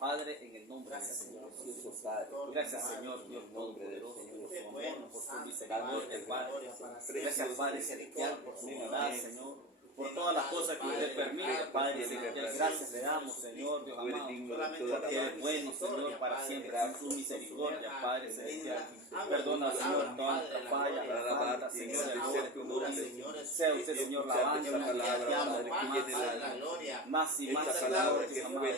Padre, en el nombre del Señor Jesús. Gracias, Señor, Dios Todopoderoso, por su amor, por su misericordia, Padre. Gracias, Padre celestial, por su bondad, Señor. Por todas las cosas que usted permite, Padre celestial. Gracias le damos, Señor, Dios amado. Porque eres bueno, Señor, para siempre. En su misericordia, Padre celestial. Perdona, Señor, todas nuestras fallas, la falta, Señor, sea usted, Señor, lavando más y más, Señor, Dios amado.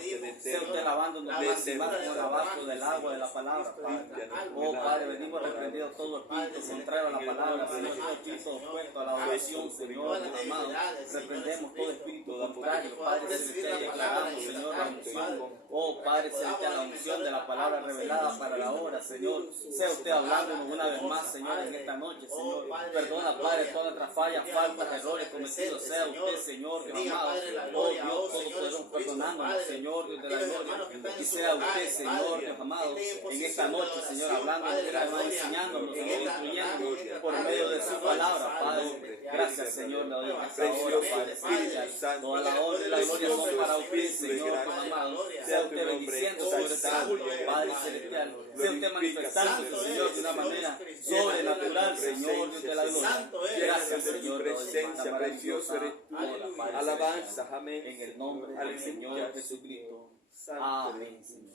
Sea usted lavándonos más y más con el abajo del agua de la palabra, Padre. Oh, Padre, venimos reprendiendo todo espíritu contrario a la palabra, Señor, todo espíritu opuesto a la oración, Señor, Dios amado. Reprendemos todo espíritu contrario, Padre celestial, y aclaramos, Señor, la unción. Oh, Padre celestial, la unción de la palabra revelada para la hora, Señor. Sea usted hablándonos una vez más, Señor, en esta noche, Señor. Perdona, Padre, todas nuestras fallas, faltas, errores cometidos. Sea usted, Señor, Dios amado. Oh, Dios Todopoderoso, perdonándonos, Señor, Dios de la gloria. Y sea usted, Señor, Dios amado, en esta noche, Señor, hablándonos, enseñándonos, Señor, instruyéndonos por medio de su palabra, Padre. Gracias, Señor, le doy esta hora, Padre celestial. Toda la honra y la gloria son para usted, Señor, Dios amado. Sea usted bendiciendo sobre este culto, Padre celestial. Sea usted manifestándose, Señor, de una manera sobrenatural, Señor, Dios de la gloria. Gracias, Señor, presencia preciosa eres tú. Alabanza, amén. En el nombre del Señor Jesucristo. Amén, Señor.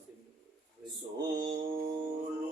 Solo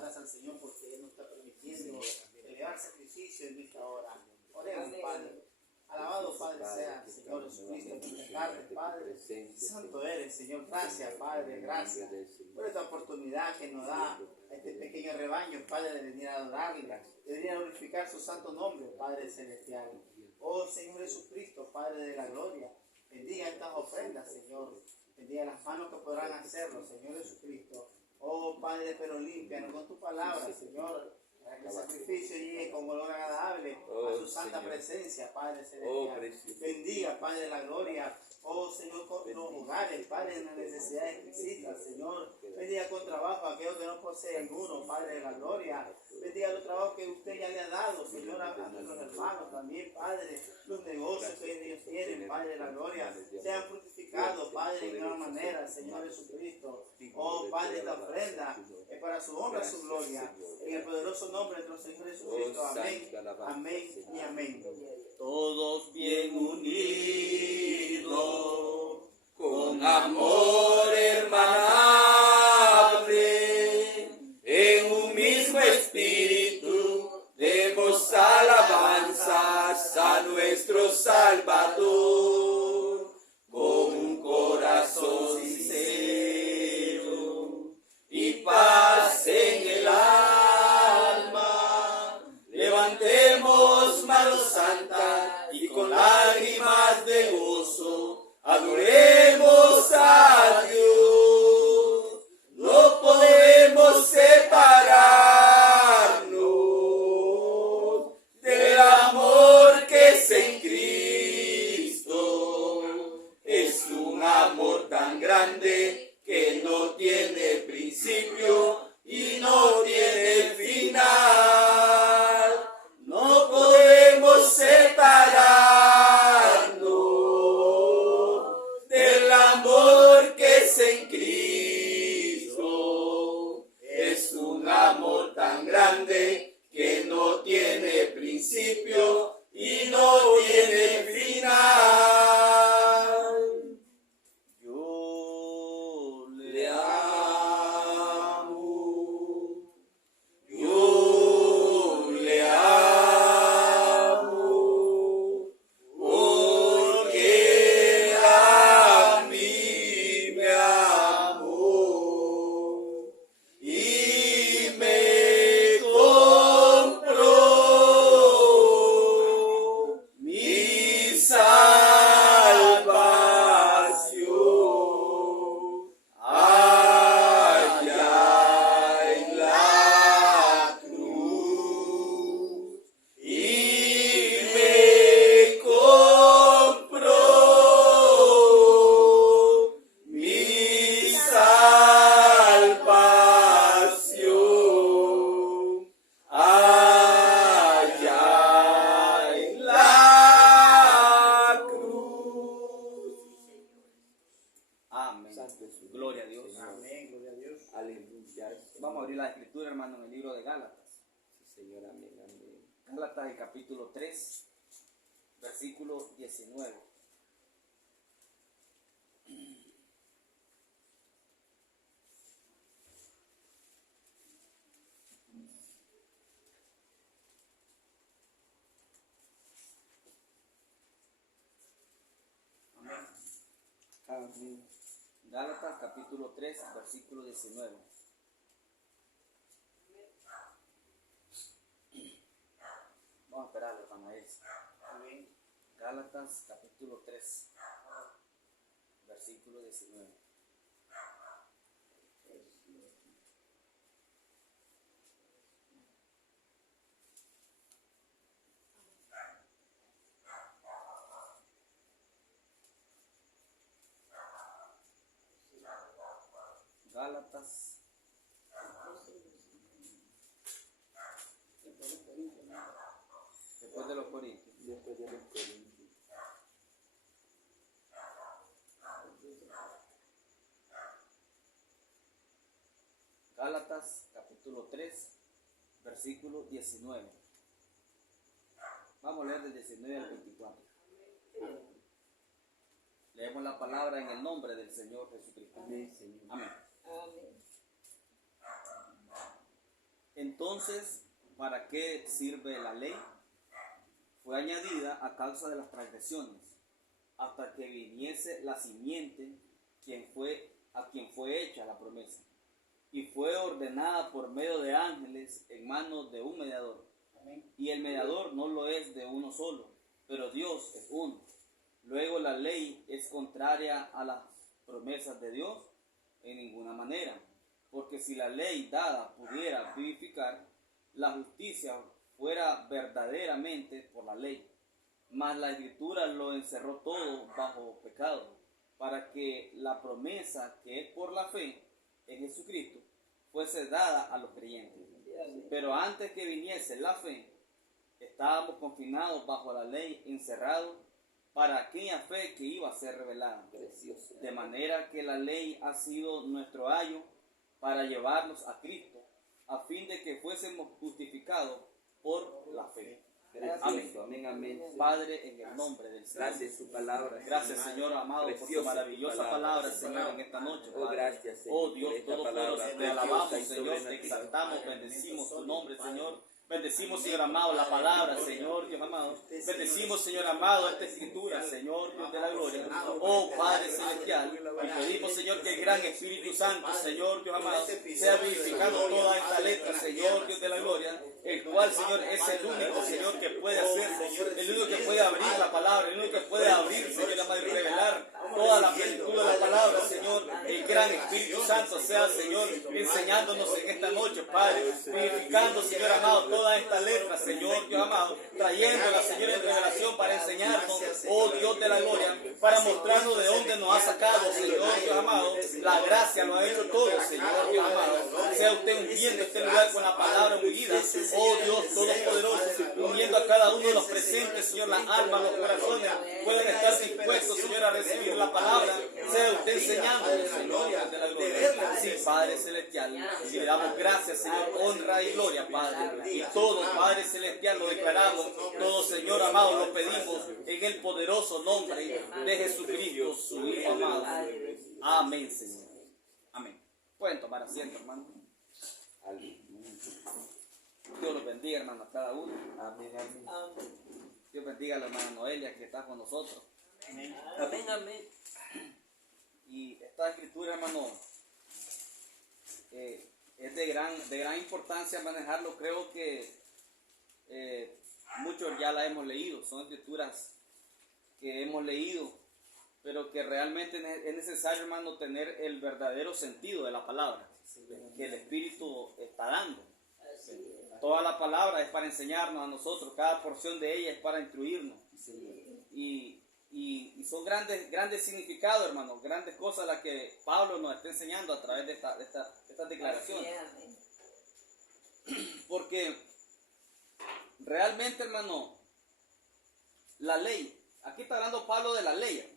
gracias al Señor porque Él nos está permitiendo elevar sacrificio en esta hora. Oremos, Padre. Alabado, Padre, sea, Señor Jesucristo, por esta tarde, Padre. Santo eres, Señor. Gracias, Padre. Gracias por esta oportunidad que nos da este pequeño rebaño, Padre, de venir a adorarle, de venir a glorificar su santo nombre, Padre celestial. Oh, Señor Jesucristo, Padre de la gloria, bendiga estas ofrendas, Señor. Bendiga las manos que podrán hacerlo, Señor Jesucristo. Oh, Padre, pero límpianos con tu palabra, Señor, para que el sacrificio llegue con olor agradable a su santa presencia, Padre celestial. Bendiga, Padre de la gloria. Oh, Señor, con los hogares, Padre, en las necesidades que existan, Señor. Bendiga con trabajo a aquellos que no poseen uno, Padre de la gloria. Bendiga los trabajos que usted ya le ha dado, Señor, a nuestros hermanos también, Padre. Los negocios que ellos tienen, Padre de la gloria, sean fructificados, Padre, de gran manera, Señor Jesucristo. Oh, Padre, esta ofrenda es para su honra y su gloria. En el poderoso nombre de nuestro Señor Jesucristo. Amén, amén y amén. Todos bien unidos, con amor hermanable, en un mismo espíritu, demos alabanzas a nuestro Salvador, con un corazón sincero y paz en el alma. Levantemos manos santas y con lágrimas de gozo adoremos a Dios. No podemos separarnos del amor que es en Cristo. Es un amor tan grande que no tiene principio y no tiene final. No podemos separarnos del amor que es en Cristo. Es un amor tan grande que no tiene principio y no tiene final. abrir la escritura, hermano, en el libro de Gálatas. Sí, Señor, amén, amén. Gálatas, el capítulo 3, versículo 19. Amén. Gálatas, capítulo 3, versículo 19. Vamos a esperar, hermano. Amén. Gálatas, capítulo 3, versículo 19. Gálatas, después de los Corintios. Después de los Corintios. Gálatas, capítulo 3, versículo 19. Vamos a leer del 19 al 24. Leemos la palabra en el nombre del Señor Jesucristo. Amén, Señor. Amén. Amén. Entonces, ¿para qué sirve la ley? Fue añadida a causa de las transgresiones, hasta que viniese la simiente, a quien fue hecha la promesa, y fue ordenada por medio de ángeles en manos de un mediador. Amén. Y el mediador no lo es de uno solo, pero Dios es uno. Luego la ley es contraria a las promesas de Dios en ninguna manera, porque si la ley dada pudiera vivificar, la justicia fuera verdaderamente por la ley. Mas la Escritura lo encerró todo bajo pecado, para que la promesa que es por la fe en Jesucristo fuese dada a los creyentes. Pero antes que viniese la fe, estábamos confinados bajo la ley, encerrados para aquella fe que iba a ser revelada. Precioso. De manera que la ley ha sido nuestro ayo para llevarnos a Cristo, a fin de que fuésemos justificados por la fe. Precioso. Amén, amén. Padre, en el nombre del Señor. Gracias su palabra. Gracias, Señor amado, por tu Preciosa maravillosa palabra, Señor, en esta noche, Oh, Padre. gracias, Señor, Oh, Dios por esta Todopoderoso, palabra te alabamos, preciosa y Señor, te sobrenatural. exaltamos, bendecimos tu nombre, Señor. Bendecimos, Señor amado, la palabra, Señor, Dios amado. Bendecimos, Señor amado, esta escritura, Señor, Dios de la gloria. Oh, Padre celestial, y pedimos, Señor, que el gran Espíritu Santo, Señor, Dios amado, sea vivificando toda esta letra, Señor, Dios de la gloria, el cual, Señor, es el único, Señor, que puede hacer, el único que puede abrir la palabra, el único que puede abrir, Señor amado, y revelar toda la plenitud de la palabra, Señor. El gran Espíritu Santo sea, Señor, enseñándonos en esta noche, Padre, vivificando, Señor amado, toda esta letra, Señor, Dios amado, trayéndola, Señor, en revelación para enseñarnos, oh Dios de la gloria, para mostrarnos de dónde nos ha sacado, Señor, Dios amado. La gracia lo ha hecho todo, Señor, Dios amado. Sea usted ungiendo este lugar con la palabra ungida, oh Dios Todopoderoso, ungiendo a cada uno de los presentes, Señor, las almas, los corazones, puedan estar dispuestos, Señor, a recibir la palabra. Sea usted enseñándonos, Señor, Dios de la gloria. Sí, Padre celestial, y le damos gracias, Señor, honra y gloria, Padre. Y todo, Padre celestial, lo declaramos, todo, Señor amado, lo pedimos en el poderoso nombre de Jesucristo, su Hijo amado. Amén, Señor. Amén. Pueden tomar asiento, hermano. Dios los bendiga, hermano, a cada uno. Amén, amén. Amén. Dios bendiga a la hermana Noelia que está con nosotros. Amén. Amén, amén. Y esta escritura, hermano, es de gran importancia manejarlo. Creo que muchos ya la hemos leído. Son escrituras que hemos leído, pero que realmente es necesario, hermano, tener el verdadero sentido de la palabra que el Espíritu está dando. Toda la palabra es para enseñarnos a nosotros, cada porción de ella es para instruirnos. Y son grandes significados, hermano, grandes cosas las que Pablo nos está enseñando a través de esta declaración. Porque realmente, hermano, la ley, aquí está hablando Pablo de la ley.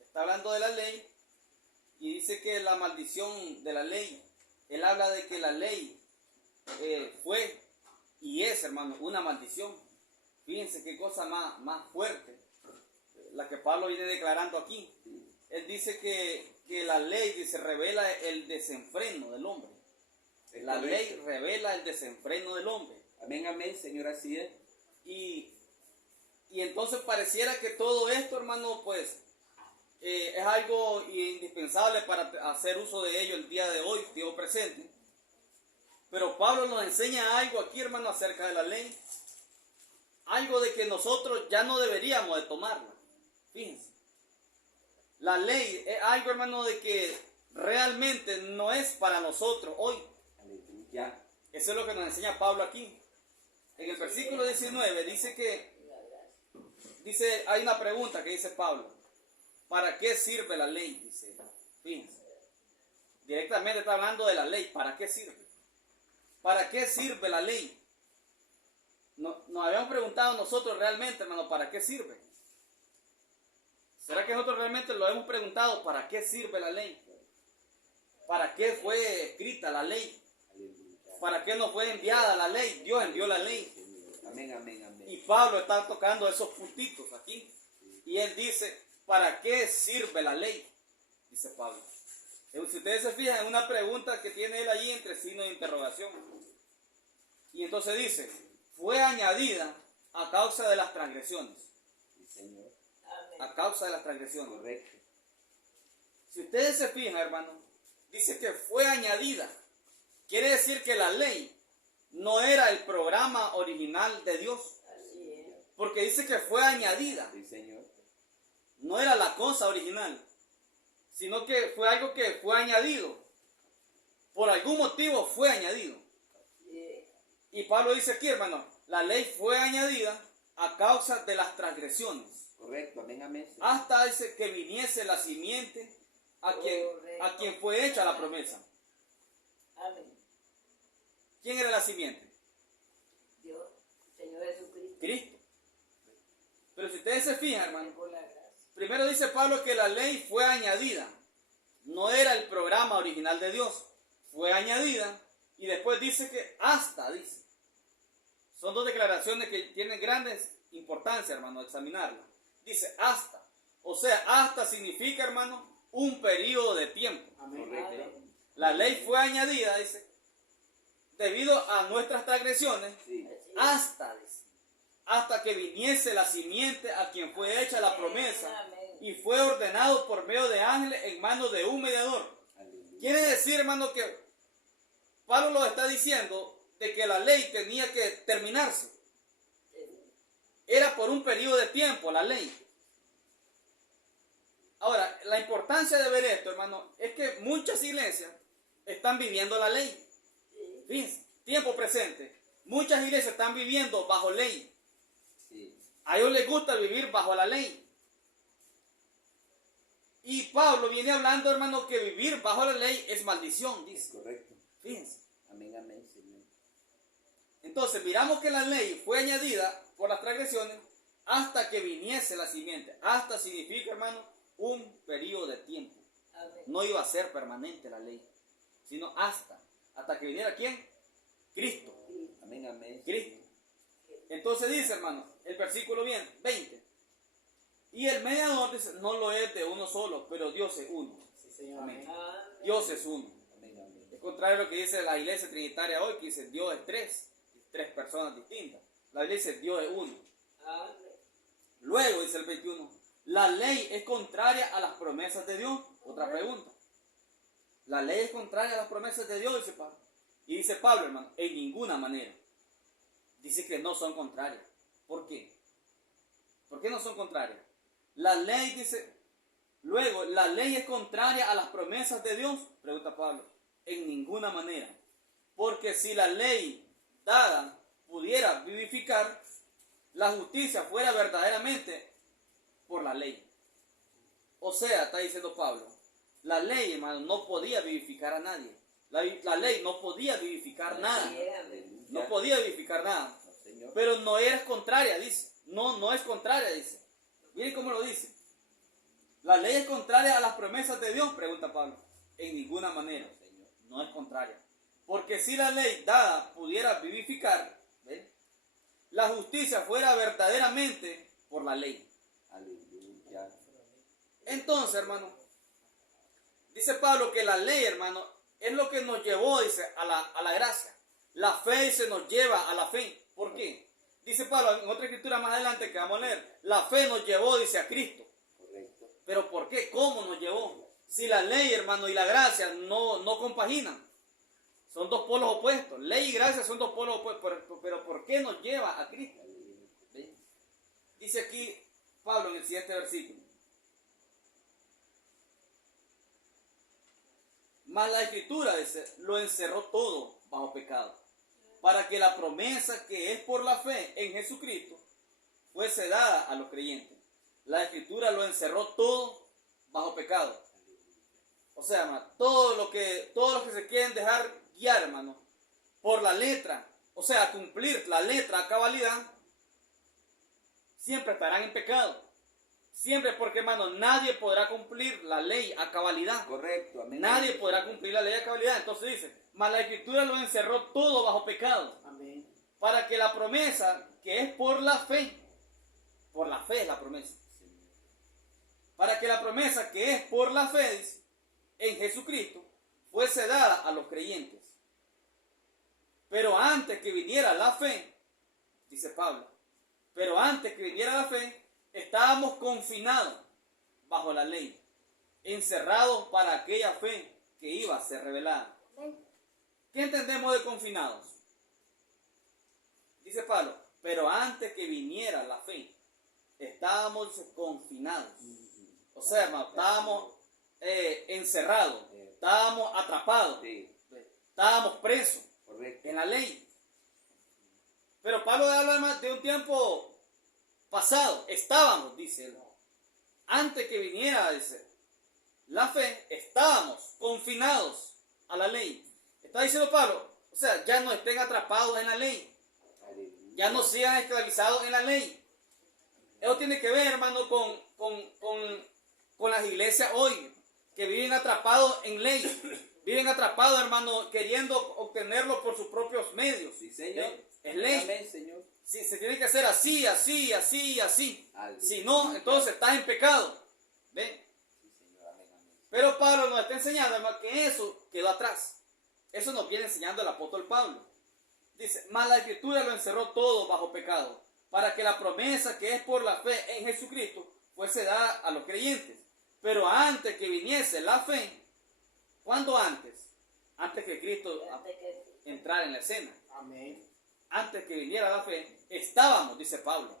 Está hablando de la ley y dice que la maldición de la ley él habla de que la ley fue y es, hermano, una maldición. Fíjense qué cosa más fuerte la que Pablo viene declarando aquí. Él dice que la ley, dice, revela el desenfreno del hombre. La ley revela el desenfreno del hombre. Amén, amén, Señor, así es. Y entonces pareciera que todo esto, hermano, pues es algo indispensable para hacer uso de ello el día de hoy, tiempo presente. Pero Pablo nos enseña algo aquí, hermano, acerca de la ley. Algo de que nosotros ya no deberíamos de tomarla. Fíjense. La ley es algo, hermano, de que realmente no es para nosotros hoy. Aleluya. Eso es lo que nos enseña Pablo aquí. En el versículo 19 dice, hay una pregunta que dice Pablo. ¿Para qué sirve la ley? Dice, fíjense. Directamente está hablando de la ley. ¿Para qué sirve? ¿Para qué sirve la ley? Nos habíamos preguntado nosotros realmente, hermano, ¿para qué sirve? ¿Será que nosotros realmente lo hemos preguntado? ¿Para qué sirve la ley? ¿Para qué fue escrita la ley? ¿Para qué nos fue enviada la ley? Dios envió la ley. Amén, amén, amén. Y Pablo está tocando esos puntitos aquí. Y él dice, ¿para qué sirve la ley? Dice Pablo. Si ustedes se fijan en una pregunta que tiene él allí entre signos de interrogación. Y entonces dice, fue añadida a causa de las transgresiones. Sí, Señor. A causa de las transgresiones. Correcto. Si ustedes se fijan, hermano, dice que fue añadida. Quiere decir que la ley no era el programa original de Dios. Porque dice que fue añadida. Sí, Señor. No era la cosa original, sino que fue algo que fue añadido. Por algún motivo fue añadido. Y Pablo dice aquí, hermano, la ley fue añadida a causa de las transgresiones. Correcto, amén, amén. Hasta dice que viniese la simiente a quien fue hecha la promesa. Amén. ¿Quién era la simiente? Dios, Señor Jesucristo. Cristo. Pero si ustedes se fijan, hermano, Por la gracia. primero dice Pablo que la ley fue añadida. No era el programa original de Dios. Fue añadida. Y después dice que hasta, dice. Son dos declaraciones que tienen grandes importancia, hermano, examinarlas. Dice hasta. O sea, hasta significa, hermano, un periodo de tiempo. Amén. Amén. La ley fue añadida, dice, debido a nuestras transgresiones, Sí. hasta que viniese la simiente a quien fue hecha la promesa Amén. y fue ordenado por medio de ángeles en manos de un mediador. Aleluya. Quiere decir, hermano, que Pablo lo está diciendo de que la ley tenía que terminarse. Era por un periodo de tiempo la ley. Ahora, la importancia de ver esto, hermano, es que muchas iglesias están viviendo la ley. Fíjense, tiempo presente. Muchas iglesias están viviendo bajo ley. Sí. A ellos les gusta vivir bajo la ley. Y Pablo viene hablando, hermano, que vivir bajo la ley es maldición, Es dice. correcto. Fíjense. Amén, amén, Señor. Entonces, miramos que la ley fue añadida por las transgresiones hasta que viniese la simiente. Hasta significa, hermano, un periodo de tiempo. Amén. No iba a ser permanente la ley, sino hasta que viniera ¿quién? Cristo. Amén, amén. Cristo. Entonces dice, hermano, el versículo 20. Y el mediador dice, no lo es de uno solo, pero Dios es uno. Sí, Señor. Amén. Amén. Dios es uno. Amén, amén. Es contrario a lo que dice la iglesia trinitaria hoy, que dice Dios es tres personas distintas. La Biblia dice Dios es uno. Amén. Luego dice el 21, la ley es contraria a las promesas de Dios. Otra pregunta. La ley es contraria a las promesas de Dios, dice Pablo. Y dice Pablo, hermano, en ninguna manera. Dice que no son contrarias. ¿Por qué? ¿Por qué no son contrarias? La ley dice, luego, la ley es contraria a las promesas de Dios, pregunta Pablo. En ninguna manera. Porque si la ley dada pudiera vivificar, la justicia fuera verdaderamente por la ley. O sea, está diciendo Pablo, la ley, hermano, no podía vivificar a nadie. La ley no podía vivificar nada. Aleluya. No podía vivificar nada. No, Señor. Pero no era contraria, dice. No es contraria, dice. Miren cómo lo dice. La ley es contraria a las promesas de Dios, pregunta Pablo. En ninguna manera. Señor. no es contraria. Porque si la ley dada pudiera vivificar, ¿ven?, la justicia fuera verdaderamente por la ley. Aleluya. Entonces, hermano, dice Pablo que la ley, hermano, es lo que nos llevó, dice, a la gracia. La fe, dice, nos lleva a la fe. ¿Por qué? Dice Pablo en otra escritura más adelante que vamos a leer, la fe nos llevó, dice, a Cristo. Correcto. ¿Pero por qué? ¿Cómo nos llevó? Si la ley, hermano, y la gracia no compaginan. Son dos polos opuestos. Ley y gracia son dos polos opuestos. Pero ¿por qué nos lleva a Cristo? ¿Ven? Dice aquí Pablo en el siguiente versículo. Mas la escritura, dice, lo encerró todo bajo pecado, para que la promesa que es por la fe en Jesucristo fuese dada a los creyentes. La escritura lo encerró todo bajo pecado. O sea, hermano, todos los que se quieren dejar guiar, hermano, por la letra, o sea, cumplir la letra a cabalidad, siempre estarán en pecado. Siempre, porque, hermano, nadie podrá cumplir la ley a cabalidad. Correcto. Amén. Nadie podrá cumplir la ley a cabalidad. Entonces dice, mas la escritura lo encerró todo bajo pecado, Amén. para que la promesa que es por la fe es la promesa, para que la promesa que es por la fe en Jesucristo fuese dada a los creyentes. Pero antes que viniera la fe, dice Pablo, pero antes que viniera la fe, estábamos confinados bajo la ley, encerrados para aquella fe que iba a ser revelada. ¿Qué entendemos de confinados? Dice Pablo, pero antes que viniera la fe, estábamos confinados. O sea, hermano, estábamos encerrados, estábamos atrapados, Sí. estábamos presos Correcto. en la ley. Pero Pablo habla de un tiempo pasado. Estábamos, dice él, antes que viniera, dice, la fe, estábamos confinados a la ley. Está diciendo Pablo, o sea, ya no estén atrapados en la ley, Aleluya. ya no sigan esclavizados en la ley. Eso tiene que ver, hermano, con las iglesias hoy, que viven atrapados en ley, viven atrapados, hermano, queriendo obtenerlo por sus propios medios. Sí, Señor. Es ley. Amén, Señor. Si se tiene que hacer así, así, así, así. Aleluya. Si no, entonces estás en pecado. ¿Ven? Sí, Señor. Amén, amén. Pero Pablo nos está enseñando, hermano, que eso quedó atrás. Eso nos viene enseñando el apóstol Pablo. Dice, mas la escritura lo encerró todo bajo pecado, para que la promesa que es por la fe en Jesucristo fuese dada a los creyentes. Pero antes que viniese la fe, ¿cuándo antes? Antes que Cristo entrara en la escena. Amén. Antes que viniera la fe, estábamos, dice Pablo,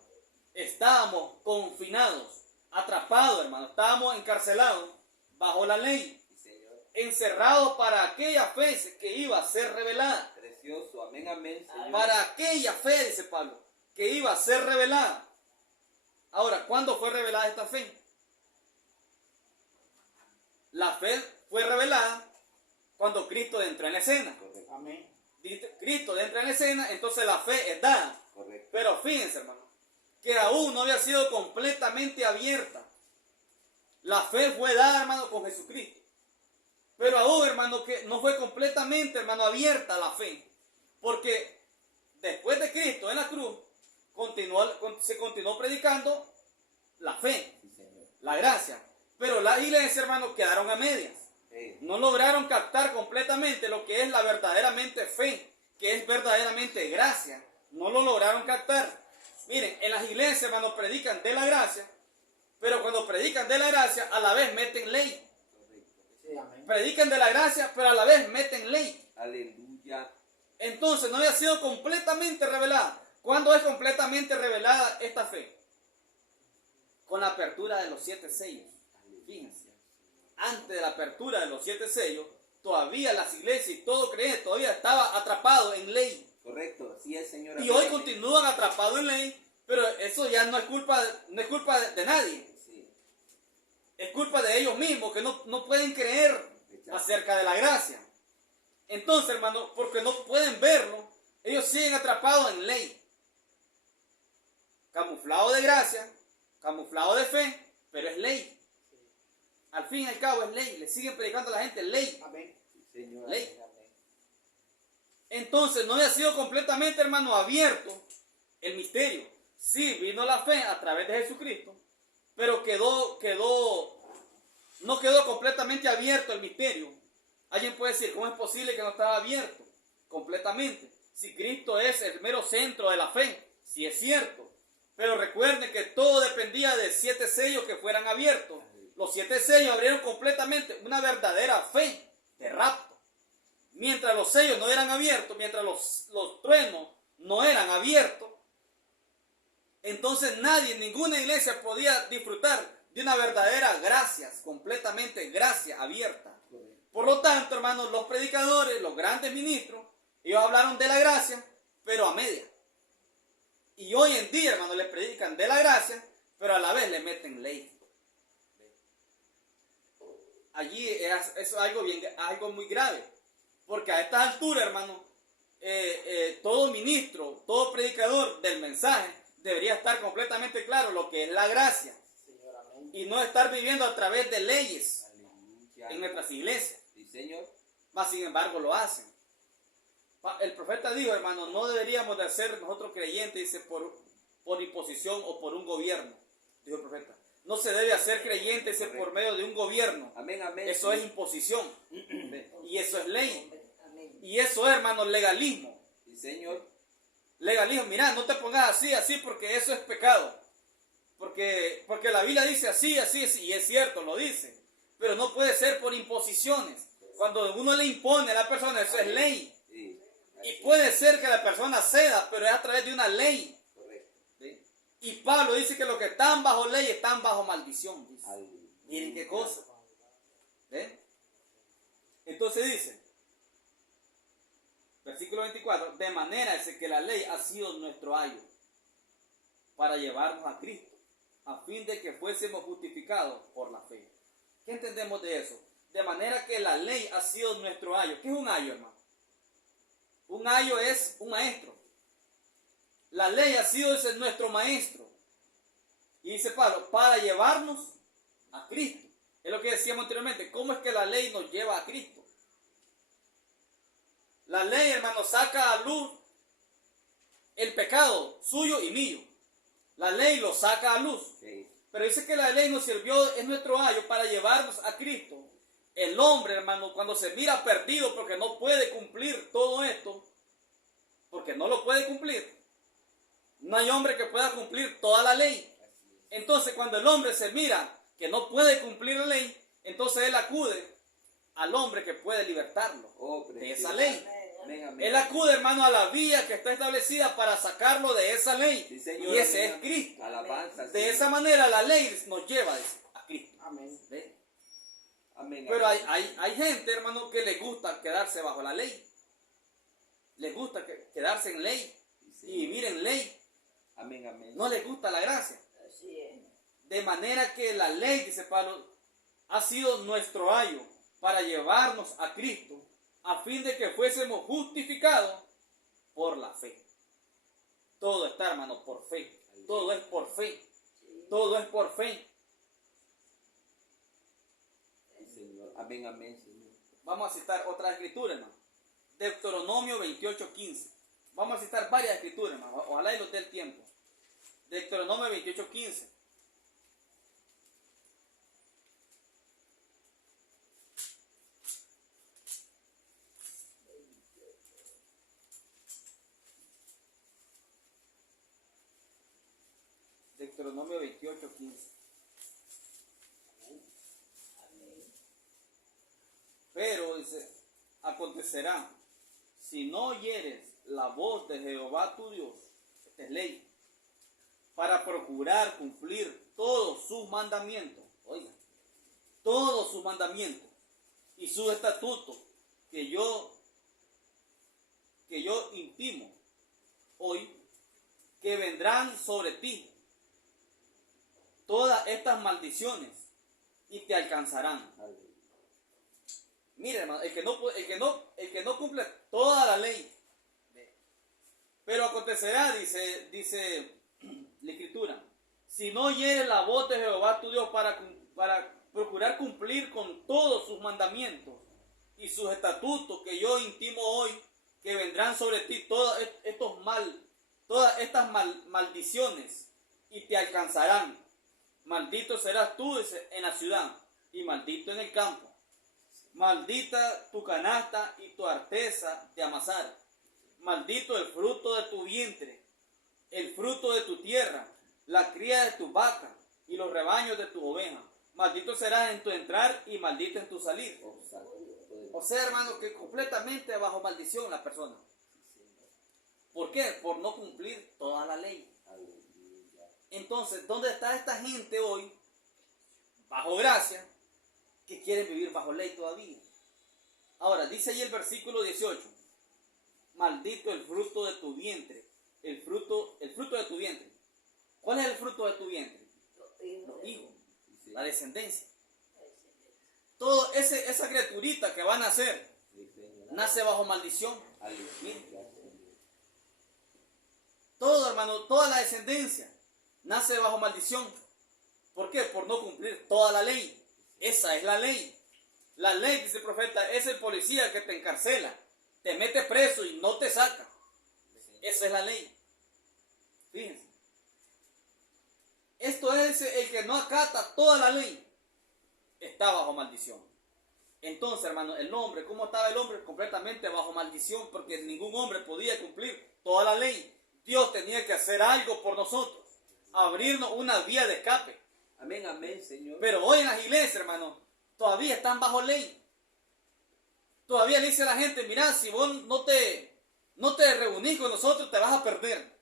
estábamos confinados, atrapados, hermano, estábamos encarcelados bajo la ley, Sí, Señor. encerrados para aquella fe que iba a ser revelada. Precioso. Amén, amén, Señor. Para aquella fe, dice Pablo, que iba a ser revelada. Ahora, ¿cuándo fue revelada esta fe? La fe fue revelada cuando Cristo entró en la escena. Correcto. Amén. Cristo entra en la escena, entonces la fe es dada. Correcto. Pero fíjense, hermano, que aún no había sido completamente abierta. La fe fue dada, hermano, con Jesucristo. Pero aún, hermano, que no fue completamente, hermano, abierta la fe. Porque después de Cristo en la cruz, se continuó predicando la fe, Sí, Señor. la gracia. Pero las iglesias, hermano, quedaron a medias. No lograron captar completamente lo que es la verdaderamente fe, que es verdaderamente gracia. No lo lograron captar. Miren, en las iglesias, hermanos, predican de la gracia, pero cuando predican de la gracia, a la vez meten ley. Correcto. Sí, amén. Predican de la gracia, pero a la vez meten ley. Aleluya. Entonces no había sido completamente revelada. ¿Cuándo es completamente revelada esta fe? Con la apertura de los 7 sellos. Fíjense. Antes de la apertura de los 7 sellos, todavía las iglesias y todo creyente todavía estaba atrapado en ley. Correcto. Así es, Señor. Y Amén, hoy amén. continúan atrapados en ley, pero eso ya no es culpa de nadie. Sí. Es culpa de ellos mismos que no pueden creer acerca de la gracia. Entonces, hermano, porque no pueden verlo, ellos siguen atrapados en ley. Camuflado de gracia, camuflado de fe, pero es ley. Al fin y al cabo es ley. Le siguen predicando a la gente ley. Amén. Sí, Señor, ley. amén, amén. Entonces no había sido completamente, hermano, abierto el misterio. Sí, vino la fe a través de Jesucristo, pero no quedó completamente abierto el misterio. Alguien puede decir, ¿cómo es posible que no estaba abierto completamente? Si Cristo es el mero centro de la fe, sí es cierto. Pero recuerden que todo dependía de 7 sellos que fueran abiertos. Los 7 sellos abrieron completamente una verdadera fe de rapto. Mientras los sellos no eran abiertos, mientras los truenos no eran abiertos, entonces nadie, ninguna iglesia podía disfrutar de una verdadera gracia, completamente gracia abierta. Por lo tanto, hermanos, los predicadores, los grandes ministros, ellos hablaron de la gracia, pero a media. Y hoy en día, hermanos, les predican de la gracia, pero a la vez le meten ley. Allí es algo muy grave, porque a estas alturas, hermanos, todo ministro, todo predicador del mensaje debería estar completamente claro lo que es la gracia y no estar viviendo a través de leyes en nuestras iglesias. Sí, Señor. Mas sin embargo lo hacen. El profeta dijo, hermano, no deberíamos de hacer nosotros creyentes, dice, por imposición o por un gobierno, dijo el profeta. No se debe hacer creyente, dice, por medio de un gobierno. Amén, amén. Eso es imposición. Y eso es ley. Amén. Y eso es, hermano, legalismo. Sí, Señor. Legalismo, mira, no te pongas así, porque eso es pecado. Porque la Biblia dice así, y es cierto, lo dice. Pero no puede ser por imposiciones. Cuando uno le impone a la persona, eso es ley. Sí. Y puede ser que la persona ceda, pero es a través de una ley. Correcto. ¿Sí? Y Pablo dice que los que están bajo ley están bajo maldición. Dice. Aleluya. Miren qué cosa. ¿Ve? Entonces dice, versículo 24, de manera es que la ley ha sido nuestro ayo para llevarnos a Cristo, a fin de que fuésemos justificados por la fe. ¿Qué entendemos de eso? De manera que la ley ha sido nuestro ayo. ¿Qué es un ayo, hermano? Un ayo es un maestro. La ley ha sido ese nuestro maestro. Y dice Pablo, para llevarnos a Cristo. Es lo que decíamos anteriormente. ¿Cómo es que la ley nos lleva a Cristo? La ley, hermano, saca a luz el pecado suyo y mío. La ley lo saca a luz. Sí. Pero dice que la ley nos sirvió, es nuestro ayo para llevarnos a Cristo. El hombre, hermano, cuando se mira perdido porque no puede cumplir todo esto, porque no lo puede cumplir, no hay hombre que pueda cumplir toda la ley. Entonces, cuando el hombre se mira que no puede cumplir la ley, entonces él acude al hombre que puede libertarlo Oh, de precioso. esa ley. Amén, amén. Él acude, hermano, a la vía que está establecida para sacarlo de esa ley. Sí, Señor. Y ese Amén, es amén. Cristo. Alabanza. De Señor. esa manera la ley nos lleva a Cristo. Amén. ¿Ve? Amén. Pero amén. hay gente, hermano, que le gusta quedarse bajo la ley. Les gusta quedarse en ley Sí, y Señor. vivir en ley. Amén, amén. No les gusta la gracia. Así es. De manera que la ley, dice Pablo, ha sido nuestro ayo para llevarnos a Cristo, a fin de que fuésemos justificados por la fe. Todo está, hermano, por fe. Todo es por fe. Todo es por fe. Sí, Señor. Amén, amén, Señor. Vamos a citar otra escritura, hermano. Deuteronomio 28:15. Vamos a citar varias escrituras, hermano. Ojalá y nos dé el tiempo. Deuteronomio 28:15. Deuteronomio 28:15. Pero dice, acontecerá, si no oyeres la voz de Jehová tu Dios, esta es ley, para procurar cumplir todos sus mandamientos, oiga, todos sus mandamientos y sus estatutos que yo intimo hoy, que vendrán sobre ti todas estas maldiciones y te alcanzarán. Aleluya. Mira, hermano, el que no cumple toda la ley. Pero acontecerá, dice la Escritura, si no oyere la voz de Jehová tu Dios para procurar cumplir con todos sus mandamientos y sus estatutos que yo intimo hoy, que vendrán sobre ti todas estas maldiciones y te alcanzarán. Maldito serás tú en la ciudad y maldito en el campo. Maldita tu canasta y tu arteza de amasar. Maldito el fruto de tu vientre, el fruto de tu tierra, la cría de tu vaca y los rebaños de tu oveja. Maldito serás en tu entrar y maldito en tu salir. O sea, hermano, que completamente bajo maldición la persona. ¿Por qué? Por no cumplir toda la ley. Entonces, ¿dónde está esta gente hoy, bajo gracia, que quieren vivir bajo ley todavía? Ahora, dice ahí el versículo 18, maldito el fruto de tu vientre, el fruto de tu vientre. ¿Cuál es el fruto de tu vientre? Los hijos, la descendencia. Todo esa criaturita que va a nacer, nace bajo maldición. Miren. Todo, hermano, toda la descendencia nace bajo maldición. ¿Por qué? Por no cumplir toda la ley. Esa es la ley. La ley, dice el profeta, es el policía que te encarcela, te mete preso y no te saca. Esa es la ley. Fíjense. Esto es el que no acata toda la ley. Está bajo maldición. Entonces, hermano, el hombre, ¿cómo estaba el hombre? Completamente bajo maldición, porque ningún hombre podía cumplir toda la ley. Dios tenía que hacer algo por nosotros, abrirnos una vía de escape. Amén, amén, Señor. Pero hoy en las iglesias, hermano, todavía están bajo ley. Todavía le dice a la gente, mira, si vos no te reunís con nosotros, te vas a perder.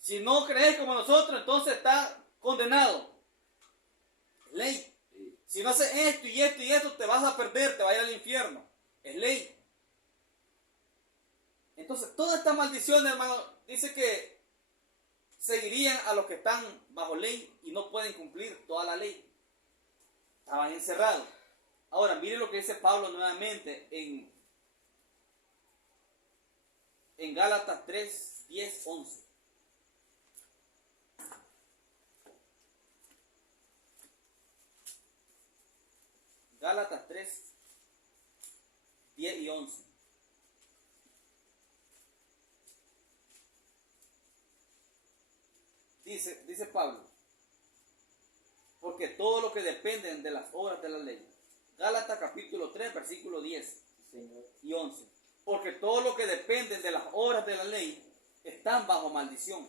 Si no crees como nosotros, entonces estás condenado. Ley. Si no haces esto y esto y esto, te vas a perder, te vas a ir al infierno. Es ley. Entonces, toda esta maldición, hermano, dice que seguirían a los que están bajo ley y no pueden cumplir toda la ley. Estaban encerrados. Ahora, mire lo que dice Pablo nuevamente en Gálatas 3, 10, 11. Gálatas 3, 10 y 11. Dice Pablo, porque todo lo que dependen de las obras de la ley. Gálatas capítulo 3, versículo 10 y 11. Porque todo lo que dependen de las obras de la ley están bajo maldición.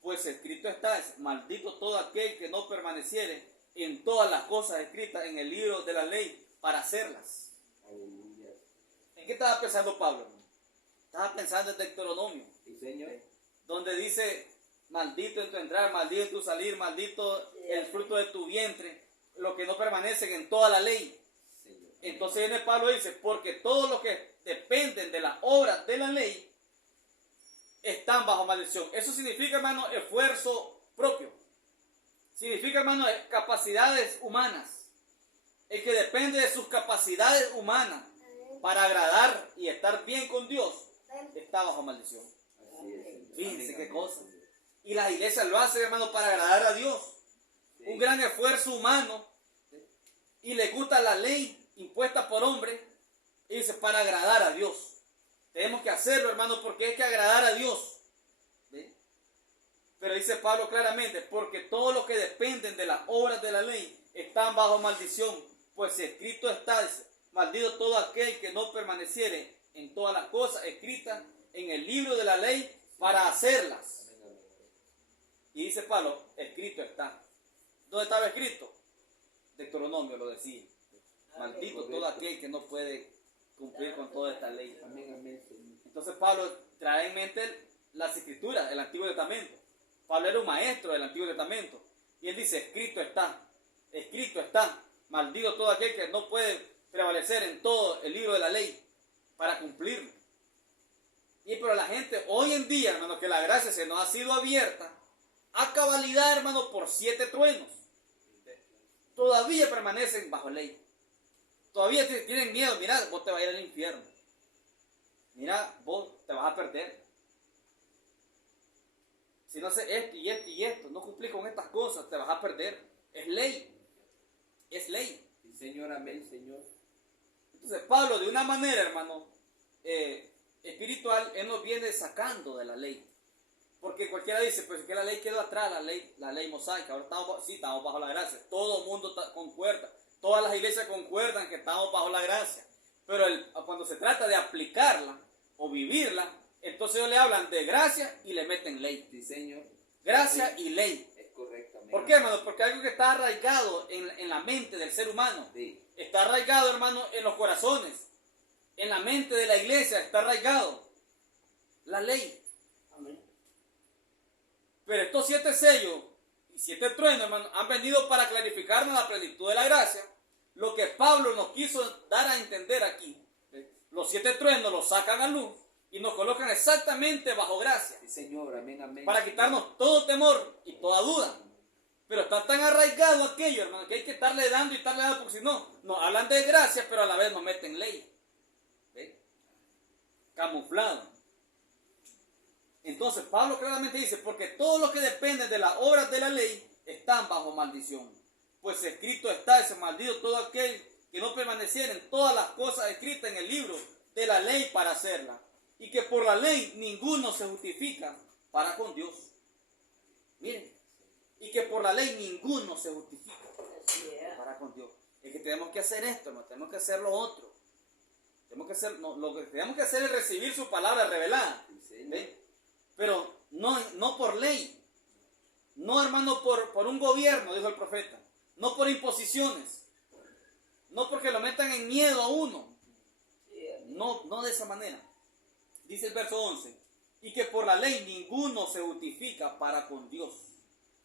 Pues escrito está, maldito todo aquel que no permaneciere en todas las cosas escritas en el libro de la ley para hacerlas. Aleluya. ¿En qué estaba pensando Pablo? Estaba pensando en Deuteronomio. Sí, Señor. Donde dice, maldito en tu entrar, maldito en tu salir, maldito el fruto de tu vientre, lo que no permanecen en toda la ley. Señor. Entonces viene Pablo y dice, porque todos los que dependen de las obras de la ley están bajo maldición. Eso significa, hermano, esfuerzo propio. Significa, hermano, capacidades humanas. El que depende de sus capacidades humanas para agradar y estar bien con Dios está bajo maldición. Así es, Señor. Fíjense Amén, qué amén, cosa. Señor. Y las iglesias lo hacen, hermano, para agradar a Dios. Sí. Un gran esfuerzo humano. Y le gusta la ley impuesta por hombre. Y dice, para agradar a Dios. Tenemos que hacerlo, hermano, porque hay que agradar a Dios. ¿Ve? Pero dice Pablo claramente, porque todos los que dependen de las obras de la ley están bajo maldición. Pues escrito está, maldito todo aquel que no permaneciere en todas las cosas escritas en el libro de la ley para hacerlas. Amén, amén. Y dice Pablo, escrito está. ¿Dónde estaba escrito? Deuteronomio lo decía. Maldito todo aquel que no puede cumplir con toda esta ley. Amén, amén, Señor. Entonces Pablo trae en mente las escrituras del Antiguo Testamento. Pablo era un maestro del Antiguo Testamento. Y él dice, escrito está. Maldito todo aquel que no puede prevalecer en todo el libro de la ley para cumplirlo. Y pero la gente hoy en día, hermano, que la gracia se nos ha sido abierta a cabalidad, hermano, por 7 truenos. Todavía permanecen bajo ley. Todavía tienen miedo. Mira, vos te vas a ir al infierno. Mira, vos te vas a perder. Si no haces esto y esto y esto, no cumplís con estas cosas, te vas a perder. Es ley. Es ley. Sí, Señor, amén, Señor. Entonces Pablo, de una manera, hermano, espiritual, él nos viene sacando de la ley. Porque cualquiera dice, pues que la ley quedó atrás, la ley mosaica. Ahora estamos bajo la gracia. Todo el mundo concuerda. Todas las iglesias concuerdan que estamos bajo la gracia. Pero cuando se trata de aplicarla o vivirla, entonces ellos le hablan de gracia y le meten ley. Sí, Señor. Gracia Sí. y ley. Es correcto. Amén. ¿Por qué, hermano? Porque algo que está arraigado en la mente del ser humano. Sí. Está arraigado, hermano, en los corazones. En la mente de la iglesia está arraigado la ley. Amén. Pero estos 7 sellos y 7 truenos, hermano, han venido para clarificarnos la plenitud de la gracia. Lo que Pablo nos quiso dar a entender aquí. Los 7 truenos los sacan a luz y nos colocan exactamente bajo gracia. Sí, Señor. Amén, amén. Para quitarnos todo temor y toda duda. Pero está tan arraigado aquello, hermano, que hay que estarle dando y estarle dando, porque si no, nos hablan de gracia, pero a la vez nos meten ley. ¿Ve? Camuflado. Entonces Pablo claramente dice, porque todos los que dependen de las obras de la ley están bajo maldición. Pues escrito está, ese maldito todo aquel que no permaneciera en todas las cosas escritas en el libro de la ley para hacerla. Y que por la ley ninguno se justifica para con Dios. Miren, y que por la ley ninguno se justifica Así es. para con Dios. Es que tenemos que hacer esto, no tenemos que hacer lo otro. Tenemos que hacer, no, lo que tenemos que hacer es recibir su palabra revelada. Sí, Señor. ¿Ve? Pero no por ley. No, hermano, por un gobierno, dijo el profeta. No por imposiciones. No porque lo metan en miedo a uno. Sí, amén. No de esa manera. Dice el verso 11. Y que por la ley ninguno se justifica para con Dios.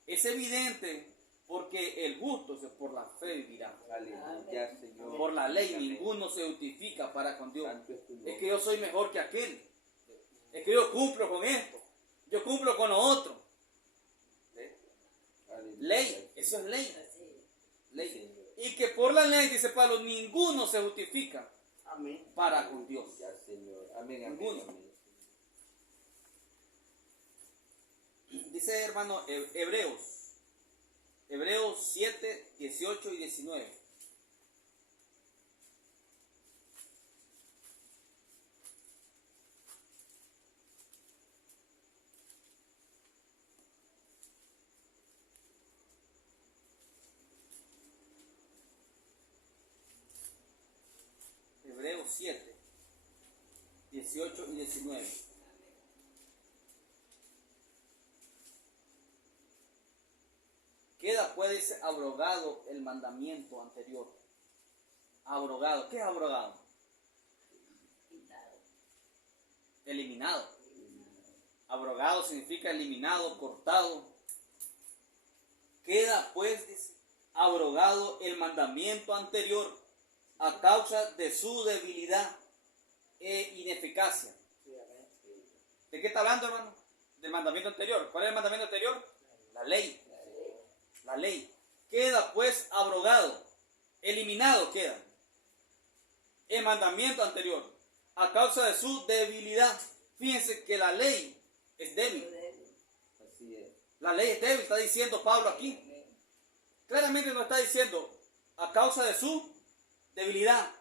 Es evidente porque el justo por la fe vivirá. Aleluya, Señor. Por la ley Amén. ninguno se justifica para con Dios. Santo es tu nombre. Es que yo soy mejor que aquel. Es que yo cumplo con esto. Yo cumplo con lo otro. Aleluya. Ley, eso es ley. Así es. Ley. Señor. Y que por la ley, dice Pablo, ninguno se justifica Amén. para con Dios. Ya, Señor. Amén, amén, Ninguno. amén. Dice, hermano, Hebreos 7, 18 y 19. Hebreos 7, 18 y 19. Queda pues abrogado el mandamiento anterior. Abrogado. ¿Qué es abrogado? Quitado. Eliminado. Abrogado significa eliminado, cortado. Queda pues dice, abrogado el mandamiento anterior a causa de su debilidad e ineficacia. Sí, amén. ¿De qué está hablando, hermano? Del mandamiento anterior. ¿Cuál es el mandamiento anterior? La ley. La ley. Queda pues abrogado. Eliminado queda. El mandamiento anterior. A causa de su debilidad. Fíjense que la ley es débil. Así es. La ley es débil, está diciendo Pablo aquí. Claramente nos está diciendo a causa de su debilidad.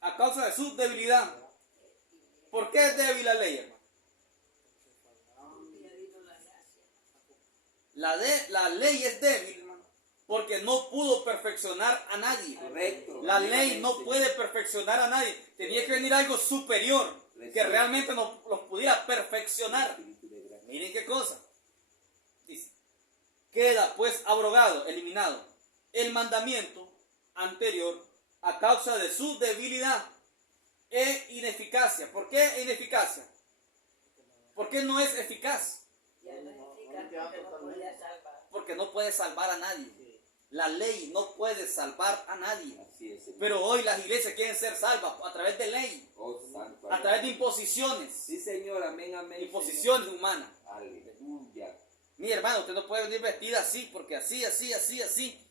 A causa de su debilidad. ¿Por qué es débil la ley, hermano? La ley es débil, hermano, porque no pudo perfeccionar a nadie. Correcto. La Amén, ley amén, no Señor. puede perfeccionar a nadie. Tenía que venir algo superior que realmente los pudiera perfeccionar. Espíritu de gracia. Miren qué cosa. Dice, queda pues abrogado, eliminado, el mandamiento anterior a causa de su debilidad e ineficacia. ¿Por qué ineficacia? ¿Por qué no es eficaz? Ya no es eficaz porque no podía salvar. Porque no puede salvar a nadie. La ley no puede salvar a nadie. Así es, Señor. Pero hoy las iglesias quieren ser salvas a través de ley, Oh, santo. a través de imposiciones, Sí, Señor. Amén, amén. imposiciones humanas. Señor. Aleluya. Mi hermano, usted no puede venir vestida así, porque así.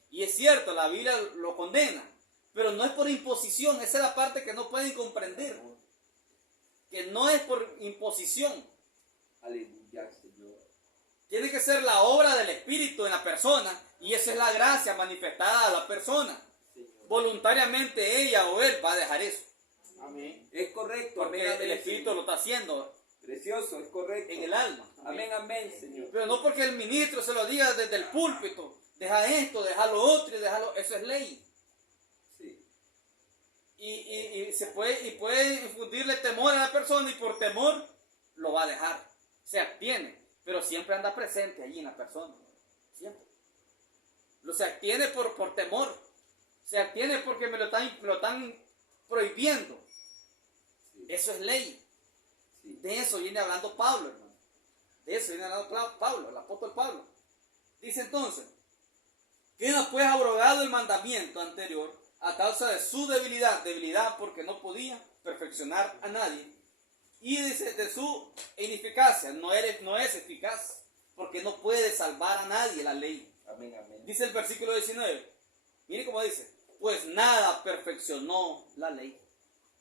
Y es cierto, la Biblia lo condena. Pero no es por imposición, esa es la parte que no pueden comprender. Que no es por imposición. Aleluya, Señor. Tiene que ser la obra del Espíritu en la persona. Y esa es la gracia manifestada a la persona. Señor. voluntariamente ella o él va a dejar eso. Amén. Es correcto. Porque Amén, amén, el Espíritu Señor. lo está haciendo Precioso, es correcto. en el alma. Amén, amén, Señor. Pero no porque el ministro se lo diga desde el púlpito, deja esto, deja lo otro y déjalo, eso es ley. Sí. Y puede infundirle temor a la persona y por temor lo va a dejar. Se abstiene, pero siempre anda presente allí en la persona. Siempre. Se abstiene por temor. Se abstiene porque me lo están prohibiendo. Sí. Eso es ley. Sí. De eso viene hablando Pablo, hermano. De eso viene hablando Pablo, el apóstol Pablo. Dice entonces, queda pues abrogado el mandamiento anterior a causa de su debilidad porque no podía perfeccionar a nadie. Y dice de su ineficacia, no es eficaz, porque no puede salvar a nadie la ley. Amén, amén. Dice el versículo 19, mire cómo dice, pues nada perfeccionó la ley.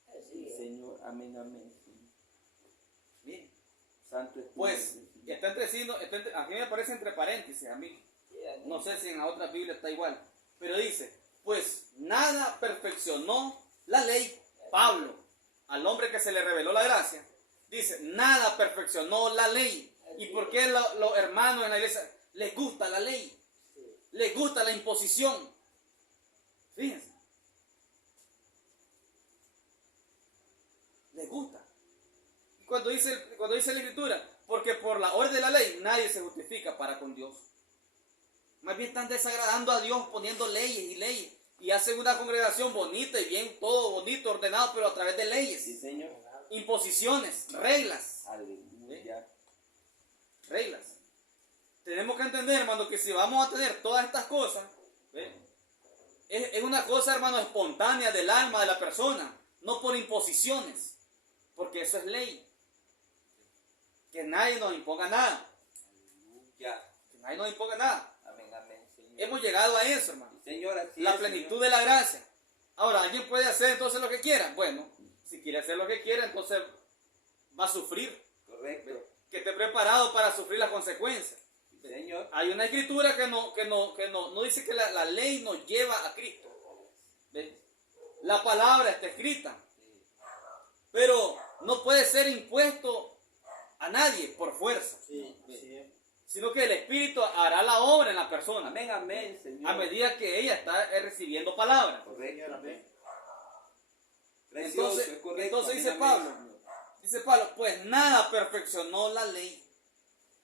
Así es. Señor, amén, amén. Mire, Santo es tu pues, nombre, Señor. está entre, aquí me aparece entre paréntesis a mí. Sí, amén. No sé si en la otra Biblia está igual. Pero dice, pues nada perfeccionó la ley. Pablo, al hombre que se le reveló la gracia, dice, nada perfeccionó la ley. ¿Y por qué los hermanos en la iglesia les gusta la ley? Les gusta la imposición. Fíjense. Les gusta. Y cuando dice la Escritura, porque por la orden de la ley nadie se justifica para con Dios. Más bien están desagradando a Dios poniendo leyes y leyes. Y hacen una congregación bonita y bien, todo bonito, ordenado, pero a través de leyes. Sí, Señor. Imposiciones, reglas. Aleluya. Reglas. Tenemos que entender, hermano, que si vamos a tener todas estas cosas, ¿ve? Es una cosa, hermano, espontánea del alma de la persona, no por imposiciones, porque eso es ley. Que nadie nos imponga nada. Ya. Que nadie nos imponga nada. Amén, amén, Señor. Hemos llegado a eso, hermano. Señor, así La es, plenitud Señor. de la gracia. Ahora, ¿alguien puede hacer entonces lo que quiera? Bueno, si quiere hacer lo que quiera, entonces va a sufrir. Correcto. Que esté preparado para sufrir las consecuencias. Sí, Señor. Hay una escritura que no dice que la ley nos lleva a Cristo. ¿Ve? La palabra está escrita, pero no puede ser impuesto a nadie por fuerza. Sí, sí. Sino que el Espíritu hará la obra en la persona Amén, amén, Señor. a medida que ella está recibiendo palabra. Correcto. Amén. Precioso, es correcto. Entonces dice Amén, Pablo, amén. pues nada perfeccionó la ley.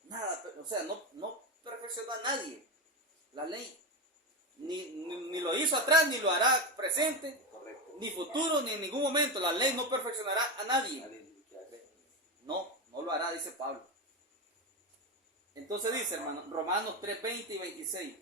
Nada, o sea, no perfeccionó a nadie la ley. Ni lo hizo atrás, ni lo hará presente, Correcto. ni futuro, ni en ningún momento. La ley no perfeccionará a nadie. Aleluya. No lo hará, dice Pablo. Entonces dice, hermano, Romanos 3, 20 y 26.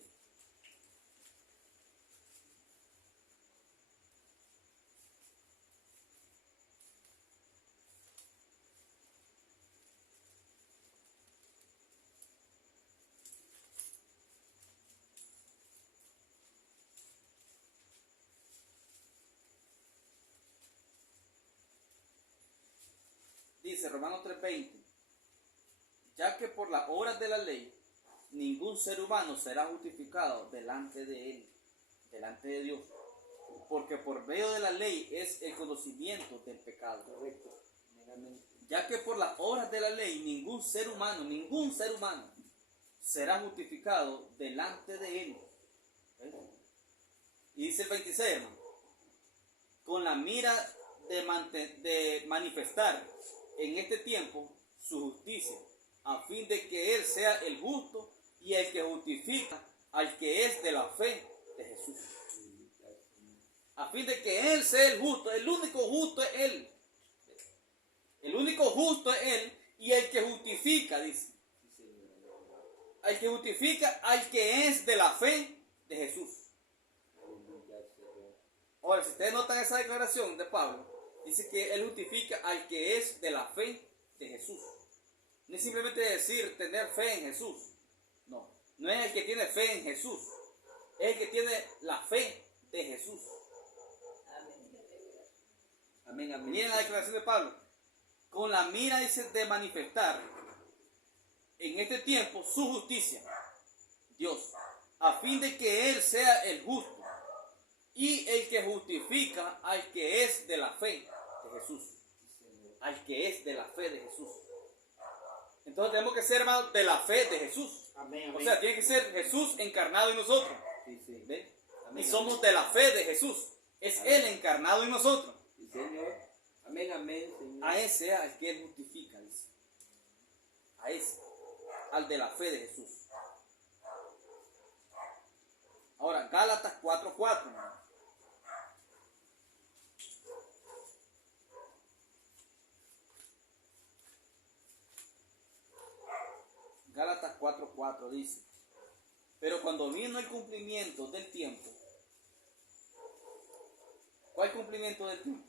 Dice Romanos 3:20, ya que por las obras de la ley ningún ser humano será justificado delante de él, delante de Dios, porque por medio de la ley es el conocimiento del pecado. Correcto. Amén, amén. Ya que por las obras de la ley ningún ser humano será justificado delante de él. ¿Ves? Y dice el 26, hermano, con la mira de manifestar en este tiempo su justicia, a fin de que Él sea el justo y el que justifica al que es de la fe de Jesús. A fin de que Él sea el justo, el único justo es Él. El único justo es Él y el que justifica, dice. Al que justifica al que es de la fe de Jesús. Ahora, si ustedes notan esa declaración de Pablo, dice que Él justifica al que es de la fe de Jesús. No es simplemente decir tener fe en Jesús. No es el que tiene fe en Jesús. Es el que tiene la fe de Jesús. Amén, amén. Miren la declaración de Pablo. Con la mira, dice, de manifestar en este tiempo su justicia, Dios, a fin de que Él sea el justo y el que justifica al que es de la fe de Jesús. Al que es de la fe de Jesús. Entonces tenemos que ser, hermanos, de la fe de Jesús. Amén, O amén. sea, tiene que ser Jesús encarnado en nosotros. Sí, sí. ¿Ve? Amén, Y somos amén. de la fe de Jesús. Es Amén. Él encarnado en nosotros. Sí, Señor. Amén, amén, Señor. A ese al que Él justifica, dice. A ese, al de la fe de Jesús. Ahora, Gálatas 4:4, hermano. Gálatas 4:4 dice: pero cuando vino el cumplimiento del tiempo, ¿cuál cumplimiento del tiempo?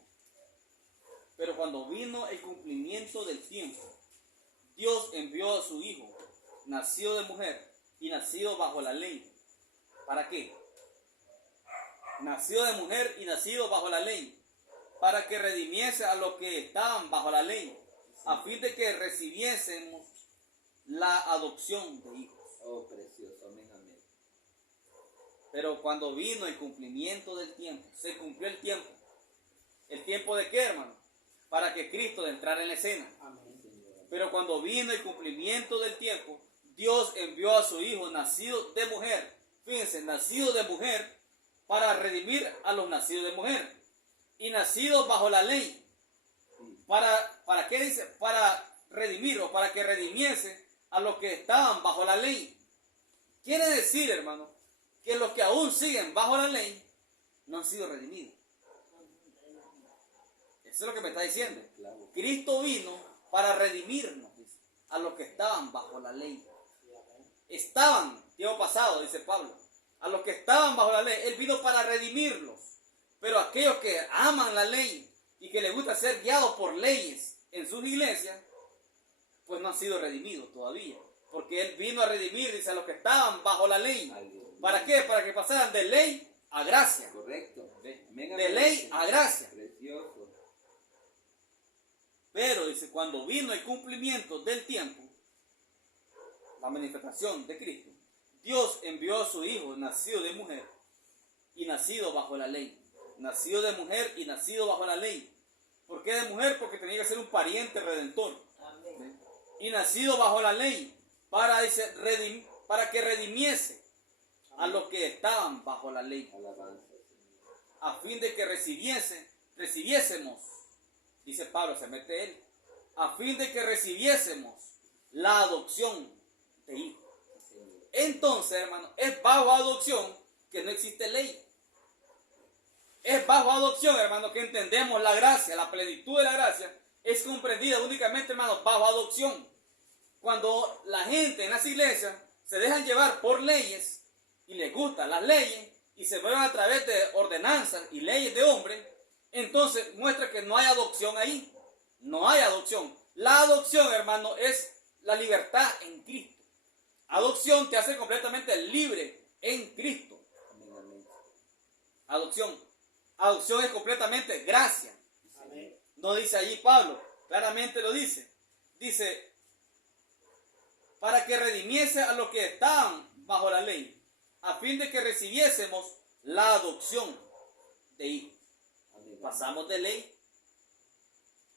Pero cuando vino el cumplimiento del tiempo, Dios envió a su Hijo, nacido de mujer y nacido bajo la ley. ¿Para qué? Nacido de mujer y nacido bajo la ley, para que redimiese a los que estaban bajo la ley, a fin de que recibiésemos la adopción de hijos. Oh, precioso. Amén, amén. Pero cuando vino el cumplimiento del tiempo, se cumplió el tiempo. ¿El tiempo de qué, hermano? Para que Cristo entrara en la escena. Amén. Señor. Pero cuando vino el cumplimiento del tiempo, Dios envió a su Hijo nacido de mujer. Fíjense, nacido de mujer, para redimir a los nacidos de mujer. Y nacidos bajo la ley. ¿Para qué dice? Para redimir o para que redimiese a los que estaban bajo la ley. Quiere decir, hermano, que los que aún siguen bajo la ley no han sido redimidos. Eso es lo que me está diciendo. Claro. Cristo vino para redimirnos, dice, a los que estaban bajo la ley. Estaban, tiempo pasado, dice Pablo, a los que estaban bajo la ley. Él vino para redimirlos. Pero aquellos que aman la ley y que les gusta ser guiados por leyes en sus iglesias, pues no han sido redimidos todavía. Porque Él vino a redimir, dice, a los que estaban bajo la ley. Aleluya. ¿Para qué? Para que pasaran de ley a gracia. Correcto. ¿Ve? Amén, De amén, ley Señor. a gracia. Precioso. Pero, dice, cuando vino el cumplimiento del tiempo, la manifestación de Cristo, Dios envió a su Hijo, nacido de mujer y nacido bajo la ley. Nacido de mujer y nacido bajo la ley. ¿Por qué de mujer? Porque tenía que ser un pariente redentor. Amén. Y nacido bajo la ley, para, dice, para que redimiese a los que estaban bajo la ley, Alabanza, Señor. a fin de que recibiésemos, dice Pablo, se mete él, a fin de que recibiésemos la adopción de hijos. Señor. Entonces, hermano, es bajo adopción que no existe ley. Es bajo adopción, hermano, que entendemos la gracia, la plenitud de la gracia, es comprendida únicamente, hermano, bajo adopción. Cuando la gente en las iglesias se dejan llevar por leyes y les gustan las leyes y se mueven a través de ordenanzas y leyes de hombres, entonces muestra que no hay adopción ahí. No hay adopción. La adopción, hermano, es la libertad en Cristo. Adopción te hace completamente libre en Cristo. Amén, amén. Adopción. Adopción es completamente gracia. Amén. No dice allí Pablo, claramente lo dice. Dice, para que redimiese a los que estaban bajo la ley, a fin de que recibiésemos la adopción de hijos. Amén. Pasamos de ley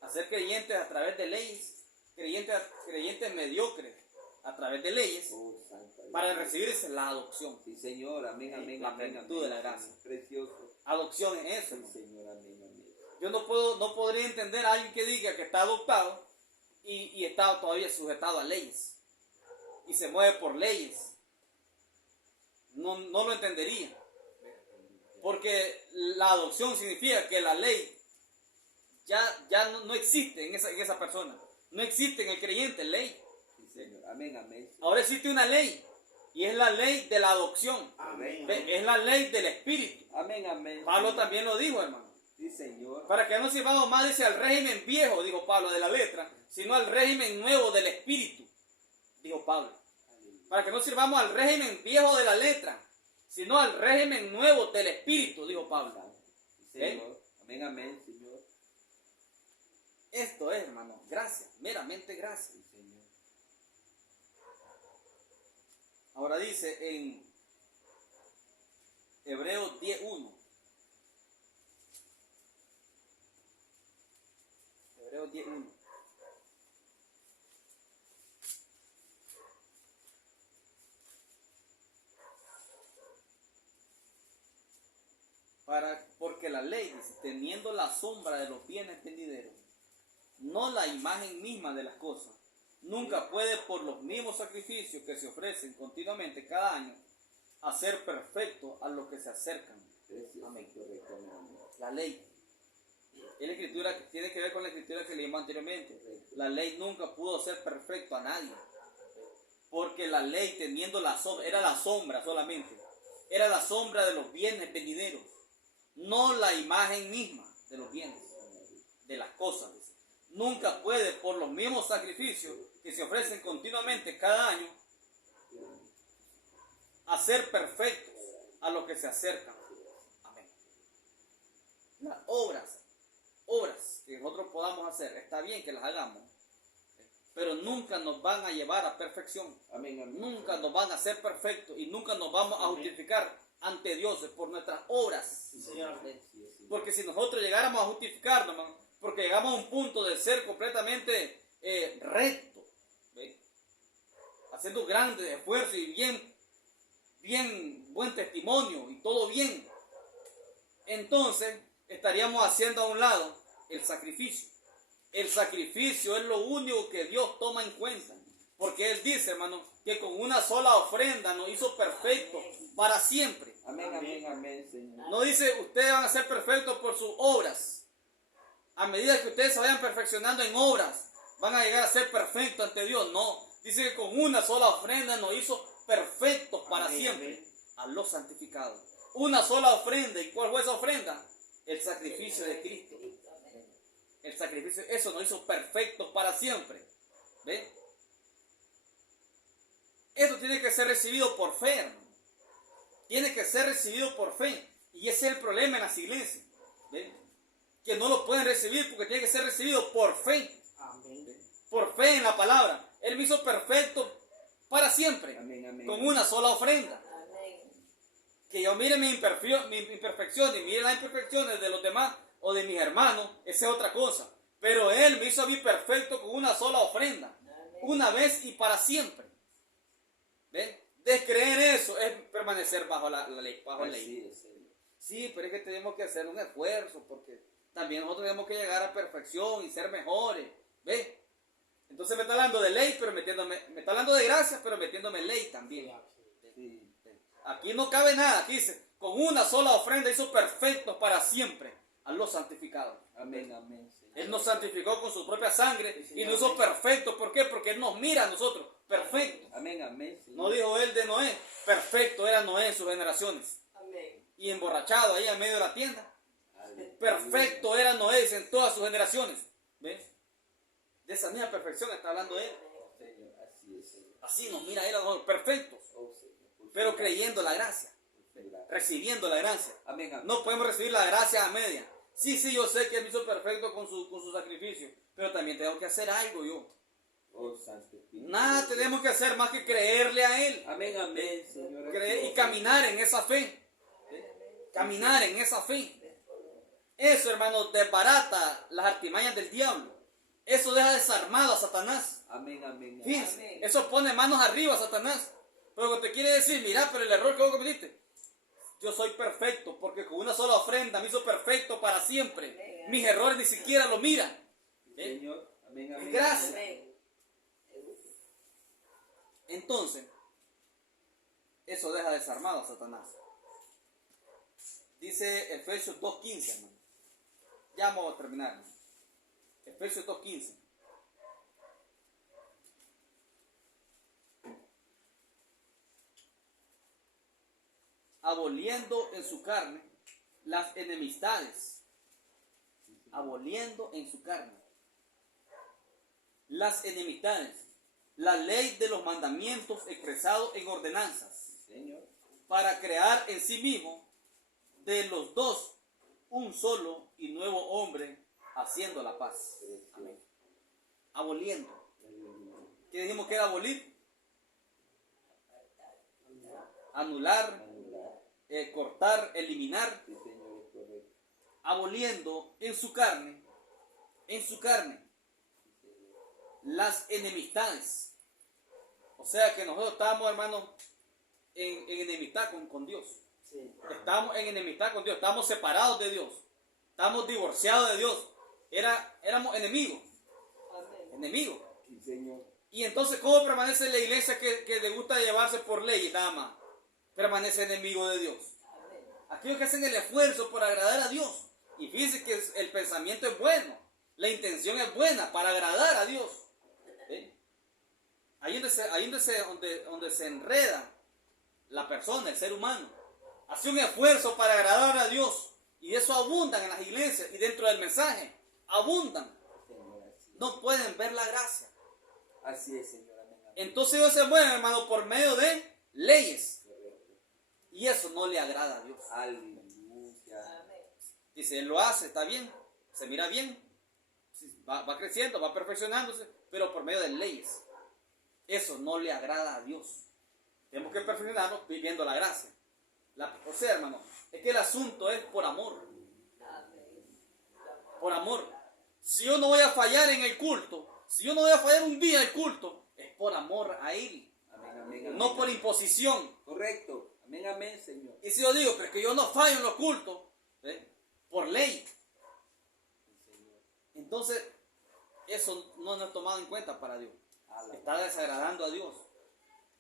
a ser creyentes a través de leyes, creyentes mediocres a través de leyes, Oh, Santa para Dios. recibirse la adopción. Sí, Señor. Amén, amén, La amén, plenitud de la amén. gracia. Precioso. Adopción es eso, Sí, hermano. Señor. Amén, amén. Yo no podría entender a alguien que diga que está adoptado y está todavía sujetado a leyes y se mueve por leyes. No lo entendería. Porque la adopción significa que la ley ya no existe en esa persona. No existe en el creyente ley. Sí, Señor. Amén, amén. Ahora existe una ley y es la ley de la adopción. Amén. Ve, es la ley del Espíritu. Amén, amén. Pablo Señor. también lo dijo, hermano. Sí, Señor. Para que no sirvamos más, dice, al régimen viejo, dijo Pablo, de la letra, sino al régimen nuevo del Espíritu, dijo Pablo. Aleluya. Para que no sirvamos al régimen viejo de la letra, sino al régimen nuevo del Espíritu, dijo Pablo. Sí, Señor. Amén, amén, Señor. Esto es, hermano, gracia, meramente gracia. Sí, Señor. Ahora dice en Hebreos 10:1, Porque la ley, dice, teniendo la sombra de los bienes venideros, no la imagen misma de las cosas, nunca puede por los mismos sacrificios que se ofrecen continuamente cada año, hacer perfecto a los que se acercan. Amén. La ley. Es la escritura que tiene que ver con la escritura que leímos anteriormente. La ley nunca pudo ser perfecto a nadie. Porque la ley, teniendo la sombra, era la sombra solamente. Era la sombra de los bienes venideros. No la imagen misma de los bienes, de las cosas. Nunca puede, por los mismos sacrificios que se ofrecen continuamente cada año, hacer perfectos a los que se acercan. Amén. Las obras que nosotros podamos hacer, está bien que las hagamos, pero nunca nos van a llevar a perfección. Amén, amén. Nunca nos van a hacer perfectos y nunca nos vamos a justificar ante Dios por nuestras obras. Sí, Señor. Porque si nosotros llegáramos a justificarnos, hermano, porque llegamos a un punto de ser completamente recto, ¿ve? Haciendo grandes esfuerzos y bien buen testimonio y todo bien, entonces estaríamos haciendo a un lado el sacrificio. El sacrificio es lo único que Dios toma en cuenta, porque Él dice, hermano, que con una sola ofrenda nos hizo perfectos para siempre. Amén, amén, amén, Señor. No dice ustedes van a ser perfectos por sus obras. A medida que ustedes se vayan perfeccionando en obras, van a llegar a ser perfectos ante Dios. No, dice que con una sola ofrenda nos hizo perfectos para Amén, siempre. amén. A los santificados. Una sola ofrenda. ¿Y cuál fue esa ofrenda? El sacrificio de Cristo. El sacrificio, eso nos hizo perfectos para siempre. ¿Ve? Esto tiene que ser recibido por fe, hermano. Tiene que ser recibido por fe. Y ese es el problema en las iglesias. ¿Ve? Que no lo pueden recibir porque tiene que ser recibido por fe. Amén. Por fe en la palabra. Él me hizo perfecto para siempre. Amén, amén. Con una sola ofrenda. Que yo mire mi imperfección y mire las imperfecciones de los demás o de mis hermanos, esa es otra cosa. Pero Él me hizo a mí perfecto con una sola ofrenda. Una vez y para siempre. ¿Ven? Descreer eso es permanecer bajo la ley. Bajo la ley. Sí, pero es que tenemos que hacer un esfuerzo porque también nosotros tenemos que llegar a perfección y ser mejores. ¿Ves? Entonces me está hablando de ley, pero me está hablando de gracia, pero metiéndome ley también. Sí. Aquí no cabe nada. Aquí dice, con una sola ofrenda hizo perfectos para siempre a los santificados. Amén, amén, Señor. Él nos santificó con su propia sangre y nos hizo perfectos. ¿Por qué? Porque Él nos mira a nosotros perfectos. Amén, amén, Señor. No dijo Él de Noé, perfecto era Noé en sus generaciones. Y emborrachado ahí en medio de la tienda. Aleluya. Perfecto era Noé en todas sus generaciones. ¿Ves? De esa misma perfección está hablando Él. Señor, así es, Señor. Así nos mira Él a nosotros, perfectos. Oh, Señor, por Pero su creyendo la gracia, gracia. recibiendo la gracia. Amén, amén. No podemos recibir la gracia a media. Sí, yo sé que Él me hizo perfecto con su sacrificio, pero también tengo que hacer algo yo. Oh, Santo Espíritu. Nada tenemos que hacer más que creerle a Él. Amén, amén, Señor. Creer y caminar en esa fe. Caminar en esa fe. Eso, hermano, desbarata las artimañas del diablo. Eso deja desarmado a Satanás. Amén, amén. Fíjense, eso pone manos arriba a Satanás. Pero te quiere decir, mira, pero el error que vos cometiste. Yo soy perfecto porque con una sola ofrenda me hizo perfecto para siempre. Mis errores ni siquiera lo miran. Señor, amén, amén. Gracias. Entonces, eso deja desarmado a Satanás. Dice Efesios 2.15, hermano. Ya vamos a terminar, hermano. Efesios 2.15. Aboliendo en su carne las enemistades. Aboliendo en su carne las enemistades. La ley de los mandamientos expresados en ordenanzas. Señor. Para crear en sí mismo de los dos un solo y nuevo hombre, haciendo la paz. Amén. Aboliendo. ¿Qué dijimos que era abolir? Anular, cortar, eliminar. Sí, Señor, es correcto. Aboliendo en su carne, las enemistades. O sea que nosotros estábamos, hermanos, en enemistad con Dios. Sí. Estamos en enemistad con Dios, estamos separados de Dios, estamos divorciados de Dios. Éramos enemigos, enemigos. Sí, Señor. Y entonces, ¿cómo permanece la iglesia que le gusta llevarse por ley nada más? Permanece enemigo de Dios. Aquellos que hacen el esfuerzo por agradar a Dios. Y fíjense que el pensamiento es bueno, la intención es buena para agradar a Dios. ¿Sí? Ahí donde se enreda la persona, el ser humano. Hace un esfuerzo para agradar a Dios. Y eso abundan en las iglesias y dentro del mensaje. Abundan. Señor, así. No pueden ver la gracia. Así es, Señor. Amén. Amén. Entonces ellos se mueven, hermano, por medio de leyes. Correcto. Y eso no le agrada a Dios. Aleluya. Dice, él lo hace, está bien, se mira bien, va creciendo, va perfeccionándose, pero por medio de leyes. Eso no le agrada a Dios. Tenemos que perfeccionarnos viviendo la gracia. O sea, hermano, es que el asunto es por amor. Por amor. Si yo no voy a fallar en el culto, si yo no voy a fallar un día el culto, es por amor a Él, Amén, amén, amén. no por imposición. Correcto. Amén, amén, Señor. Y si yo digo, pero es que yo no fallo en los cultos, ¿eh? Por ley, Sí, Señor. entonces eso no es tomado en cuenta para Dios. Alabado. Está desagradando a Dios.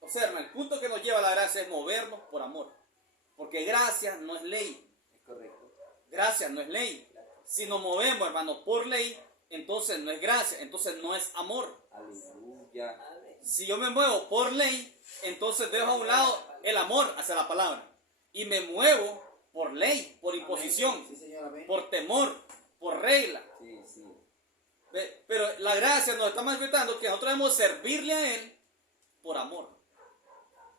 O sea, hermano, el punto que nos lleva a la gracia es movernos por amor. Porque gracia no es ley. Es correcto. Gracia no es ley. Si nos movemos, hermano, por ley, entonces no es gracia, entonces no es amor. Aleluya. Si yo me muevo por ley, entonces dejo a un lado el amor hacia la palabra. Y me muevo por ley, por imposición, Sí, Señor, amén. por temor, por regla. Sí, sí. Pero la gracia nos está manifestando que nosotros debemos servirle a Él por amor.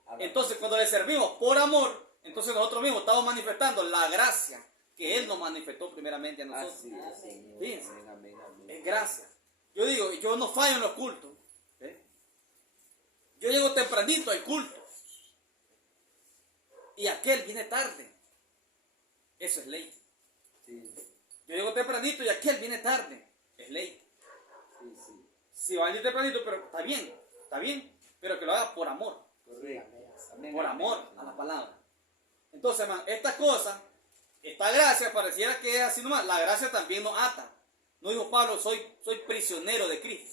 Alabado. Entonces, cuando le servimos por amor, entonces nosotros mismos estamos manifestando la gracia que Él nos manifestó primeramente a nosotros. Así es, Señor. Fíjense. Amén, amén, amén. Es gracia. Yo digo, yo no fallo en los cultos. ¿Eh? Yo llego tempranito al culto. Y aquel viene tarde. Eso es ley. Sí, Yo llego tempranito y aquel viene tarde. Es ley. sí, sí. Si va a venir tempranito, pero está bien, pero que lo haga por amor. Correcto. Amén, Por amén, amor amén. a la palabra. Entonces, hermano, esta cosa, esta gracia pareciera que es así nomás. La gracia también nos ata. No dijo Pablo, soy prisionero de Cristo.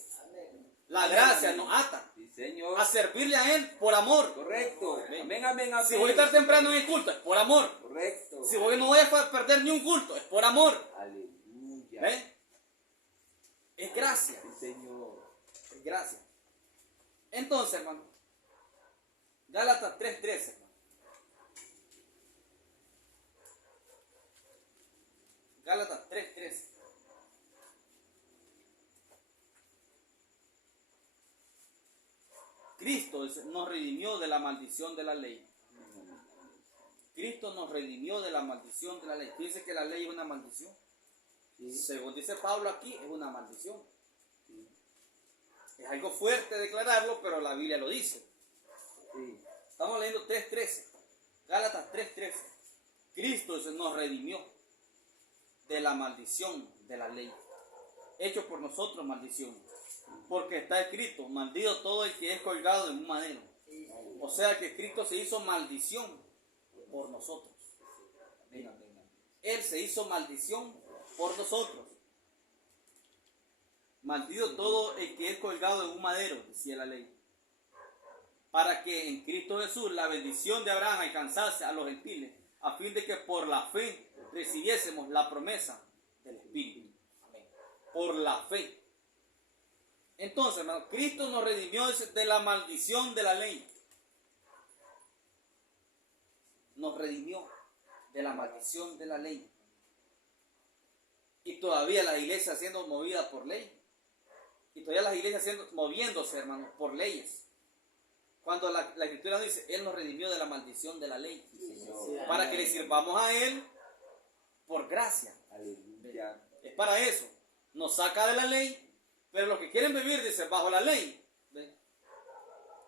La gracia nos ata Sí, Señor. a servirle a Él por amor. Correcto. Amén. Amén, amén, amén. Si voy a estar temprano en el culto, es por amor. Correcto. Si no voy a perder ni un culto, es por amor. Aleluya. ¿Ve? Es gracia. Sí, Señor. Es gracia. Entonces, hermano, Gálatas 3:13, hermano. Gálatas 3:13. Cristo nos redimió de la maldición de la ley. Cristo nos redimió de la maldición de la ley. Fíjense que la ley es una maldición. Sí. Según dice Pablo aquí, es una maldición. Es algo fuerte declararlo, pero la Biblia lo dice. Sí. Estamos leyendo 3:13. Gálatas 3:13. Cristo nos redimió de la maldición de la ley. Hecho por nosotros maldición. Porque está escrito, maldito todo el que es colgado en un madero. O sea que Cristo se hizo maldición por nosotros. Amén, amén, amén. Él se hizo maldición por nosotros. Maldito todo el que es colgado en un madero, decía la ley. Para que en Cristo Jesús la bendición de Abraham alcanzase a los gentiles, a fin de que por la fe recibiésemos la promesa del Espíritu. Amén. Por la fe. Entonces, hermano, Cristo nos redimió de la maldición de la ley. Nos redimió de la maldición de la ley. Y todavía las iglesias siendo movidas por ley. Y todavía las iglesias moviéndose, hermanos, por leyes. Cuando la Escritura dice, Él nos redimió de la maldición de la ley. Señor. Para que le sirvamos a Él por gracia. Aleluya. Es para eso. Nos saca de la ley, pero los que quieren vivir, dice, bajo la ley, ¿ve?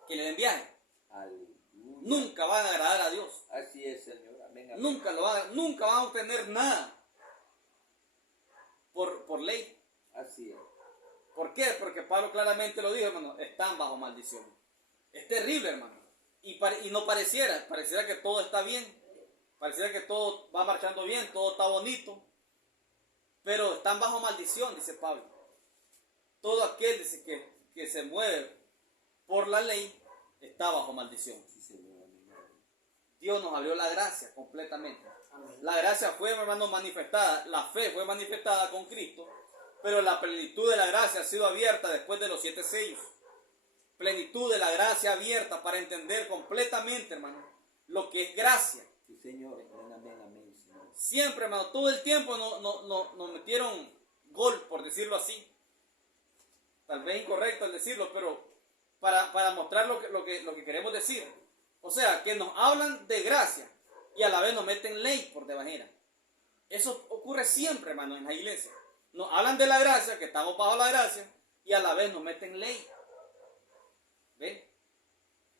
Que le den viaje. Aleluya. Nunca van a agradar a Dios. Así es, Señor. Amén, amén. Nunca van a obtener nada por ley. Así es. ¿Por qué? Porque Pablo claramente lo dijo, hermano, están bajo maldición. Es terrible, hermano. Y no pareciera que todo está bien. Pareciera que todo va marchando bien, todo está bonito, pero están bajo maldición, dice Pablo. Todo aquel dice, que se mueve por la ley está bajo maldición. Dios nos abrió la gracia completamente. La gracia fue, hermano, manifestada, la fe fue manifestada con Cristo, pero la plenitud de la gracia ha sido abierta después de los 7 sellos. Plenitud de la gracia abierta para entender completamente, hermano, lo que es gracia. Sí, Señor. Amén, amén, Señor. Siempre, hermano, todo el tiempo nos metieron gol, por decirlo así. Tal vez incorrecto al decirlo, pero para mostrar lo que queremos decir. O sea, que nos hablan de gracia y a la vez nos meten ley por debajera. Eso ocurre siempre, hermano, en la iglesia. Nos hablan de la gracia, que estamos bajo la gracia, y a la vez nos meten ley. ¿Ven?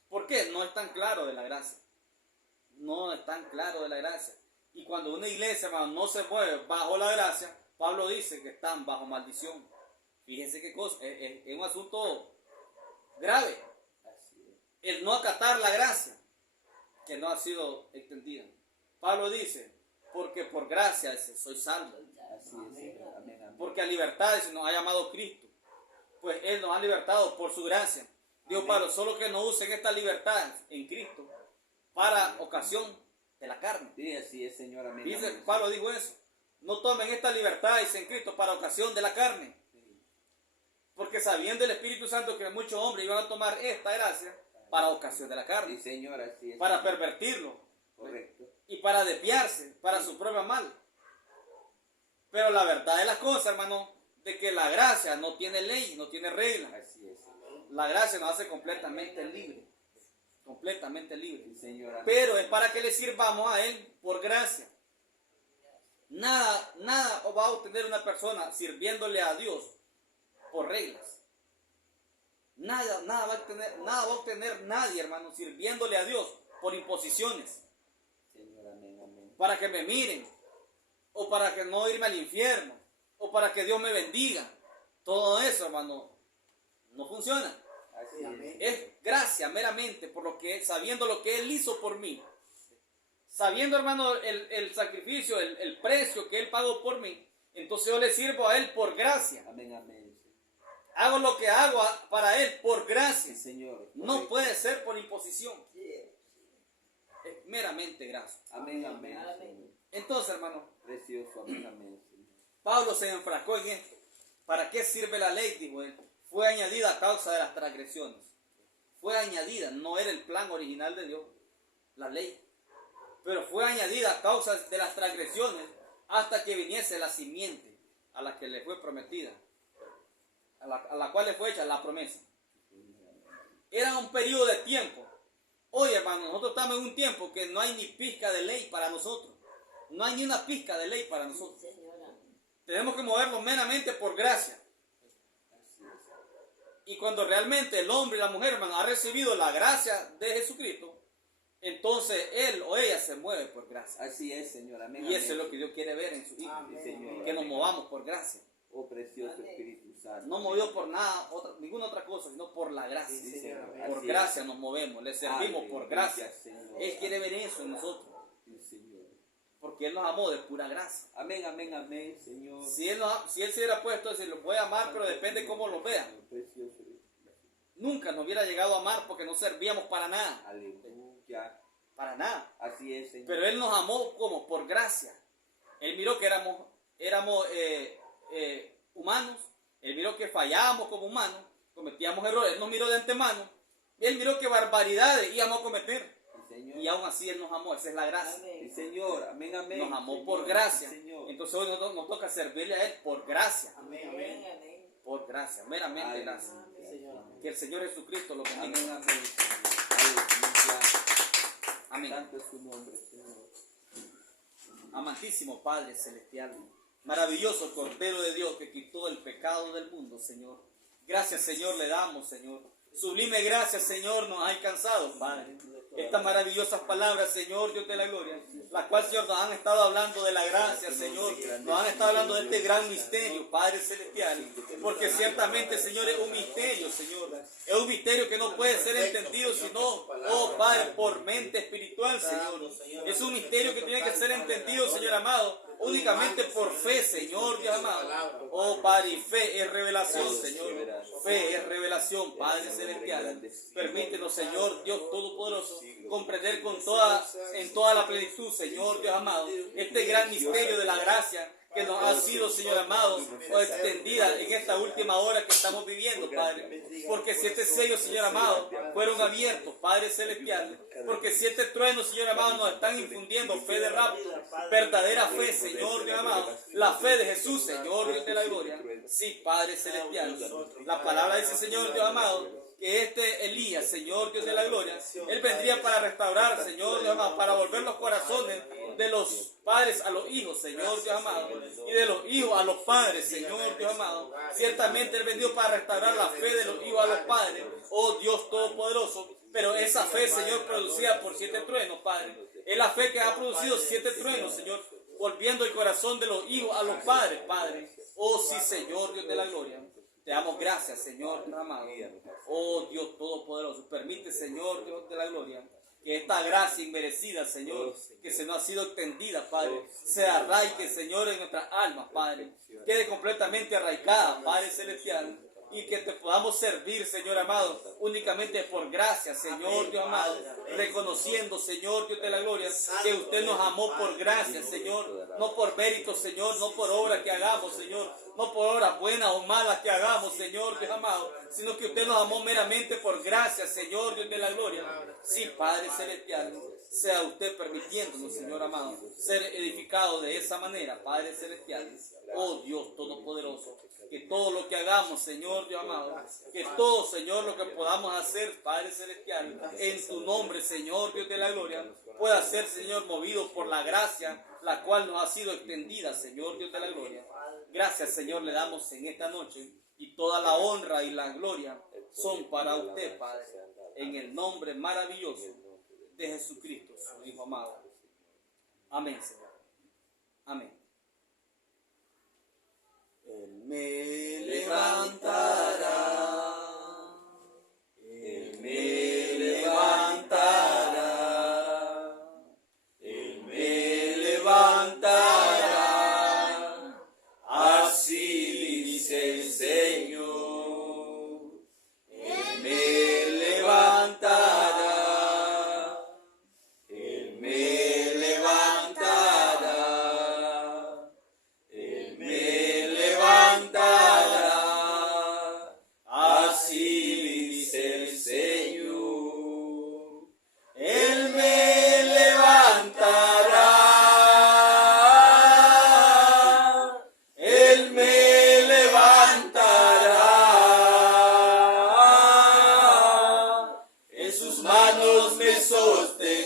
¿Por qué? No es tan claro de la gracia. No es tan claro de la gracia. Y cuando una iglesia, hermano, no se mueve bajo la gracia, Pablo dice que están bajo maldición. Fíjense qué cosa, es un asunto grave. El no acatar la gracia que no ha sido extendida. Pablo dice, porque por gracia soy salvo. Así es, Señor. Amén, amén. Porque a libertad nos ha llamado Cristo. Pues Él nos ha libertado por su gracia. Dios Pablo, solo que no usen esta libertad en Cristo para ocasión de la carne. Sí, así es, Señor. Amén, Dice, amén. Pablo dijo eso. No tomen esta libertad, dice en Cristo, para ocasión de la carne. Porque sabiendo el Espíritu Santo que muchos hombres iban a tomar esta gracia para ocasión de la carne. Sí, Señor, así es. Para pervertirlo. Correcto. Y para desviarse, para su propio mal. Pero la verdad de las cosas, hermano, de que la gracia no tiene ley, no tiene regla. Así es. La gracia nos hace completamente libre. Completamente libre. Sí, Señor. Amén. Pero es para que le sirvamos a Él por gracia. Nada va a obtener una persona sirviéndole a Dios por reglas. Nada va a obtener nadie, hermano, sirviéndole a Dios por imposiciones. Señor, amén, amén. Para que me miren, o para que no irme al infierno, o para que Dios me bendiga. Todo eso, hermano, no funciona. Así es. Es gracia meramente, por lo que sabiendo lo que Él hizo por mí. Sabiendo, hermano, el sacrificio, el precio que Él pagó por mí. Entonces yo le sirvo a Él por gracia. Amén, amén. Hago lo que hago para Él por gracia. Sí, Señor. No puede ser por imposición. Sí. Es meramente gracia. Amén, amén. Amén. Señor. Entonces, hermano, Precioso, amén, amén, Señor. Pablo se enfrascó en esto. ¿Para qué sirve la ley? Dijo él. Fue añadida a causa de las transgresiones. Fue añadida, no era el plan original de Dios, la ley. Pero fue añadida a causa de las transgresiones hasta que viniese la simiente a la que le fue prometida, a la cual le fue hecha la promesa. Era un periodo de tiempo. Hoy, hermano, nosotros estamos en un tiempo que no hay ni pizca de ley para nosotros. No hay ni una pizca de ley para nosotros. Señora. Tenemos que movernos meramente por gracia. Y cuando realmente el hombre y la mujer, hermano, ha recibido la gracia de Jesucristo, entonces él o ella se mueve por gracia. Así es, Señor. Amén, Y eso es amén. lo que Dios quiere ver en su hijo. Amén. Señor. Que nos movamos por gracia. Oh, precioso Amén. Espíritu Santo. No movido por nada, ninguna otra cosa, sino por la gracia. Sí, Señor. Por Así gracia nos movemos, le servimos por gracia. Señor. Él quiere ver eso en nosotros, Sí, Señor. porque Él nos amó de pura gracia. Amén, amén, amén, Señor. Si Él se hubiera puesto a decir, los voy a amar, pero depende cómo los vean. Precioso. Nunca nos hubiera llegado a amar porque no servíamos para nada. Aleluya. Para nada. Así es, Señor. Pero Él nos amó como por gracia. Él miró que éramos humanos. Él miró que fallábamos como humanos. Cometíamos errores. Él nos miró de antemano. Él miró qué barbaridades íbamos a cometer. Sí, Señor. Y aún así Él nos amó. Esa es la gracia. Sí, Amén. Señor. Amén, amén. Nos amó Señor. por gracia. Sí, Señor. Entonces hoy nos toca servirle a Él por gracia. Amén, Amén. amén. Amén. Por gracia. Meramente Aleluya, gracia. Señor. Que el Señor Jesucristo lo bendiga. Amén, amén, Señor. Aleluya. Amén. Santo es su nombre, Señor. Amantísimo Padre Celestial, maravilloso Cordero de Dios que quitó el pecado del mundo, Señor. Gracias, Señor, le damos, Señor. Sublime gracias, Señor, nos ha alcanzado, Padre. Estas maravillosas palabras, Señor, Dios de la gloria, las cuales, Señor, nos han estado hablando de la gracia, Señor. Nos han estado hablando de este gran misterio, Padre Celestial. Porque ciertamente, Señor, es un misterio, Señor. Es un misterio que no puede ser entendido sino, oh Padre Padre, por mente espiritual, Señor. Es un misterio que tiene que ser entendido, Señor amado, únicamente por fe, Señor Dios amado. Oh Padre, y fe es revelación, Señor. Fe es revelación, Padre celestial. Permítenos, Señor Dios Todopoderoso, comprender en toda la plenitud, Señor Dios amado, este gran misterio de la gracia que nos ha sido, Señor amado, extendida en esta última hora que estamos viviendo, Padre. Porque 7 sellos, Señor amado, fueron abiertos, Padre celestial. Porque 7 truenos, Señor amado, nos están infundiendo fe de rapto, verdadera fe, Señor Dios amado. La fe de Jesús, Señor Dios de la gloria. Sí, Padre celestial. La palabra dice, Señor Dios amado, que Elías, Señor Dios de la gloria, él vendría para restaurar, Señor Dios amado, para volver los corazones de los padres a los hijos, Señor Dios amado, y de los hijos a los padres, Señor Dios amado. Ciertamente él vendió para restaurar la fe de los hijos a los padres, oh Dios Todopoderoso. Pero esa fe, Señor, producida por 7 truenos, Padre, es la fe que ha producido 7 truenos, Señor, volviendo el corazón de los hijos a los padres, Padre. Oh sí, Señor Dios de la gloria. Te damos gracias, Señor amado. Oh Dios Todopoderoso, permite, Señor Dios de la gloria, que esta gracia inmerecida, Señor, que se nos ha sido extendida, Padre, se arraigue, Señor, en nuestras almas, Padre. Quede completamente arraigada, Padre celestial. Y que te podamos servir, Señor amado, únicamente por gracia, Señor Dios amado, reconociendo, Señor Dios de la gloria, que usted nos amó por gracia, Señor, no por mérito, Señor, no por obras que hagamos, Señor, no por obras buenas o malas que hagamos, Señor Dios amado, sino que usted nos amó meramente por gracia, Señor Dios de la gloria. Sí, Padre celestial, sea usted permitiéndonos, Señor amado, ser edificado de esa manera, Padre celestial. Oh Dios Todopoderoso, que todo lo que hagamos, Señor Dios amado, que todo, Señor, lo que podamos hacer, Padre celestial, en tu nombre, Señor Dios de la gloria, pueda ser, Señor, movido por la gracia, la cual nos ha sido extendida, Señor Dios de la gloria. Gracias, Señor, le damos en esta noche, y toda la honra y la gloria son para usted, Padre, en el nombre maravilloso de Jesucristo, su Hijo amado. Amén, Señor. Amén. Él me levantará, Él me levantará, Él me levantará, así dice el Señor. Él me levantará, Él me levantará, Él me levantará, así dice el Señor. Él me levantará, Él me levantará, en sus manos me sostendrá.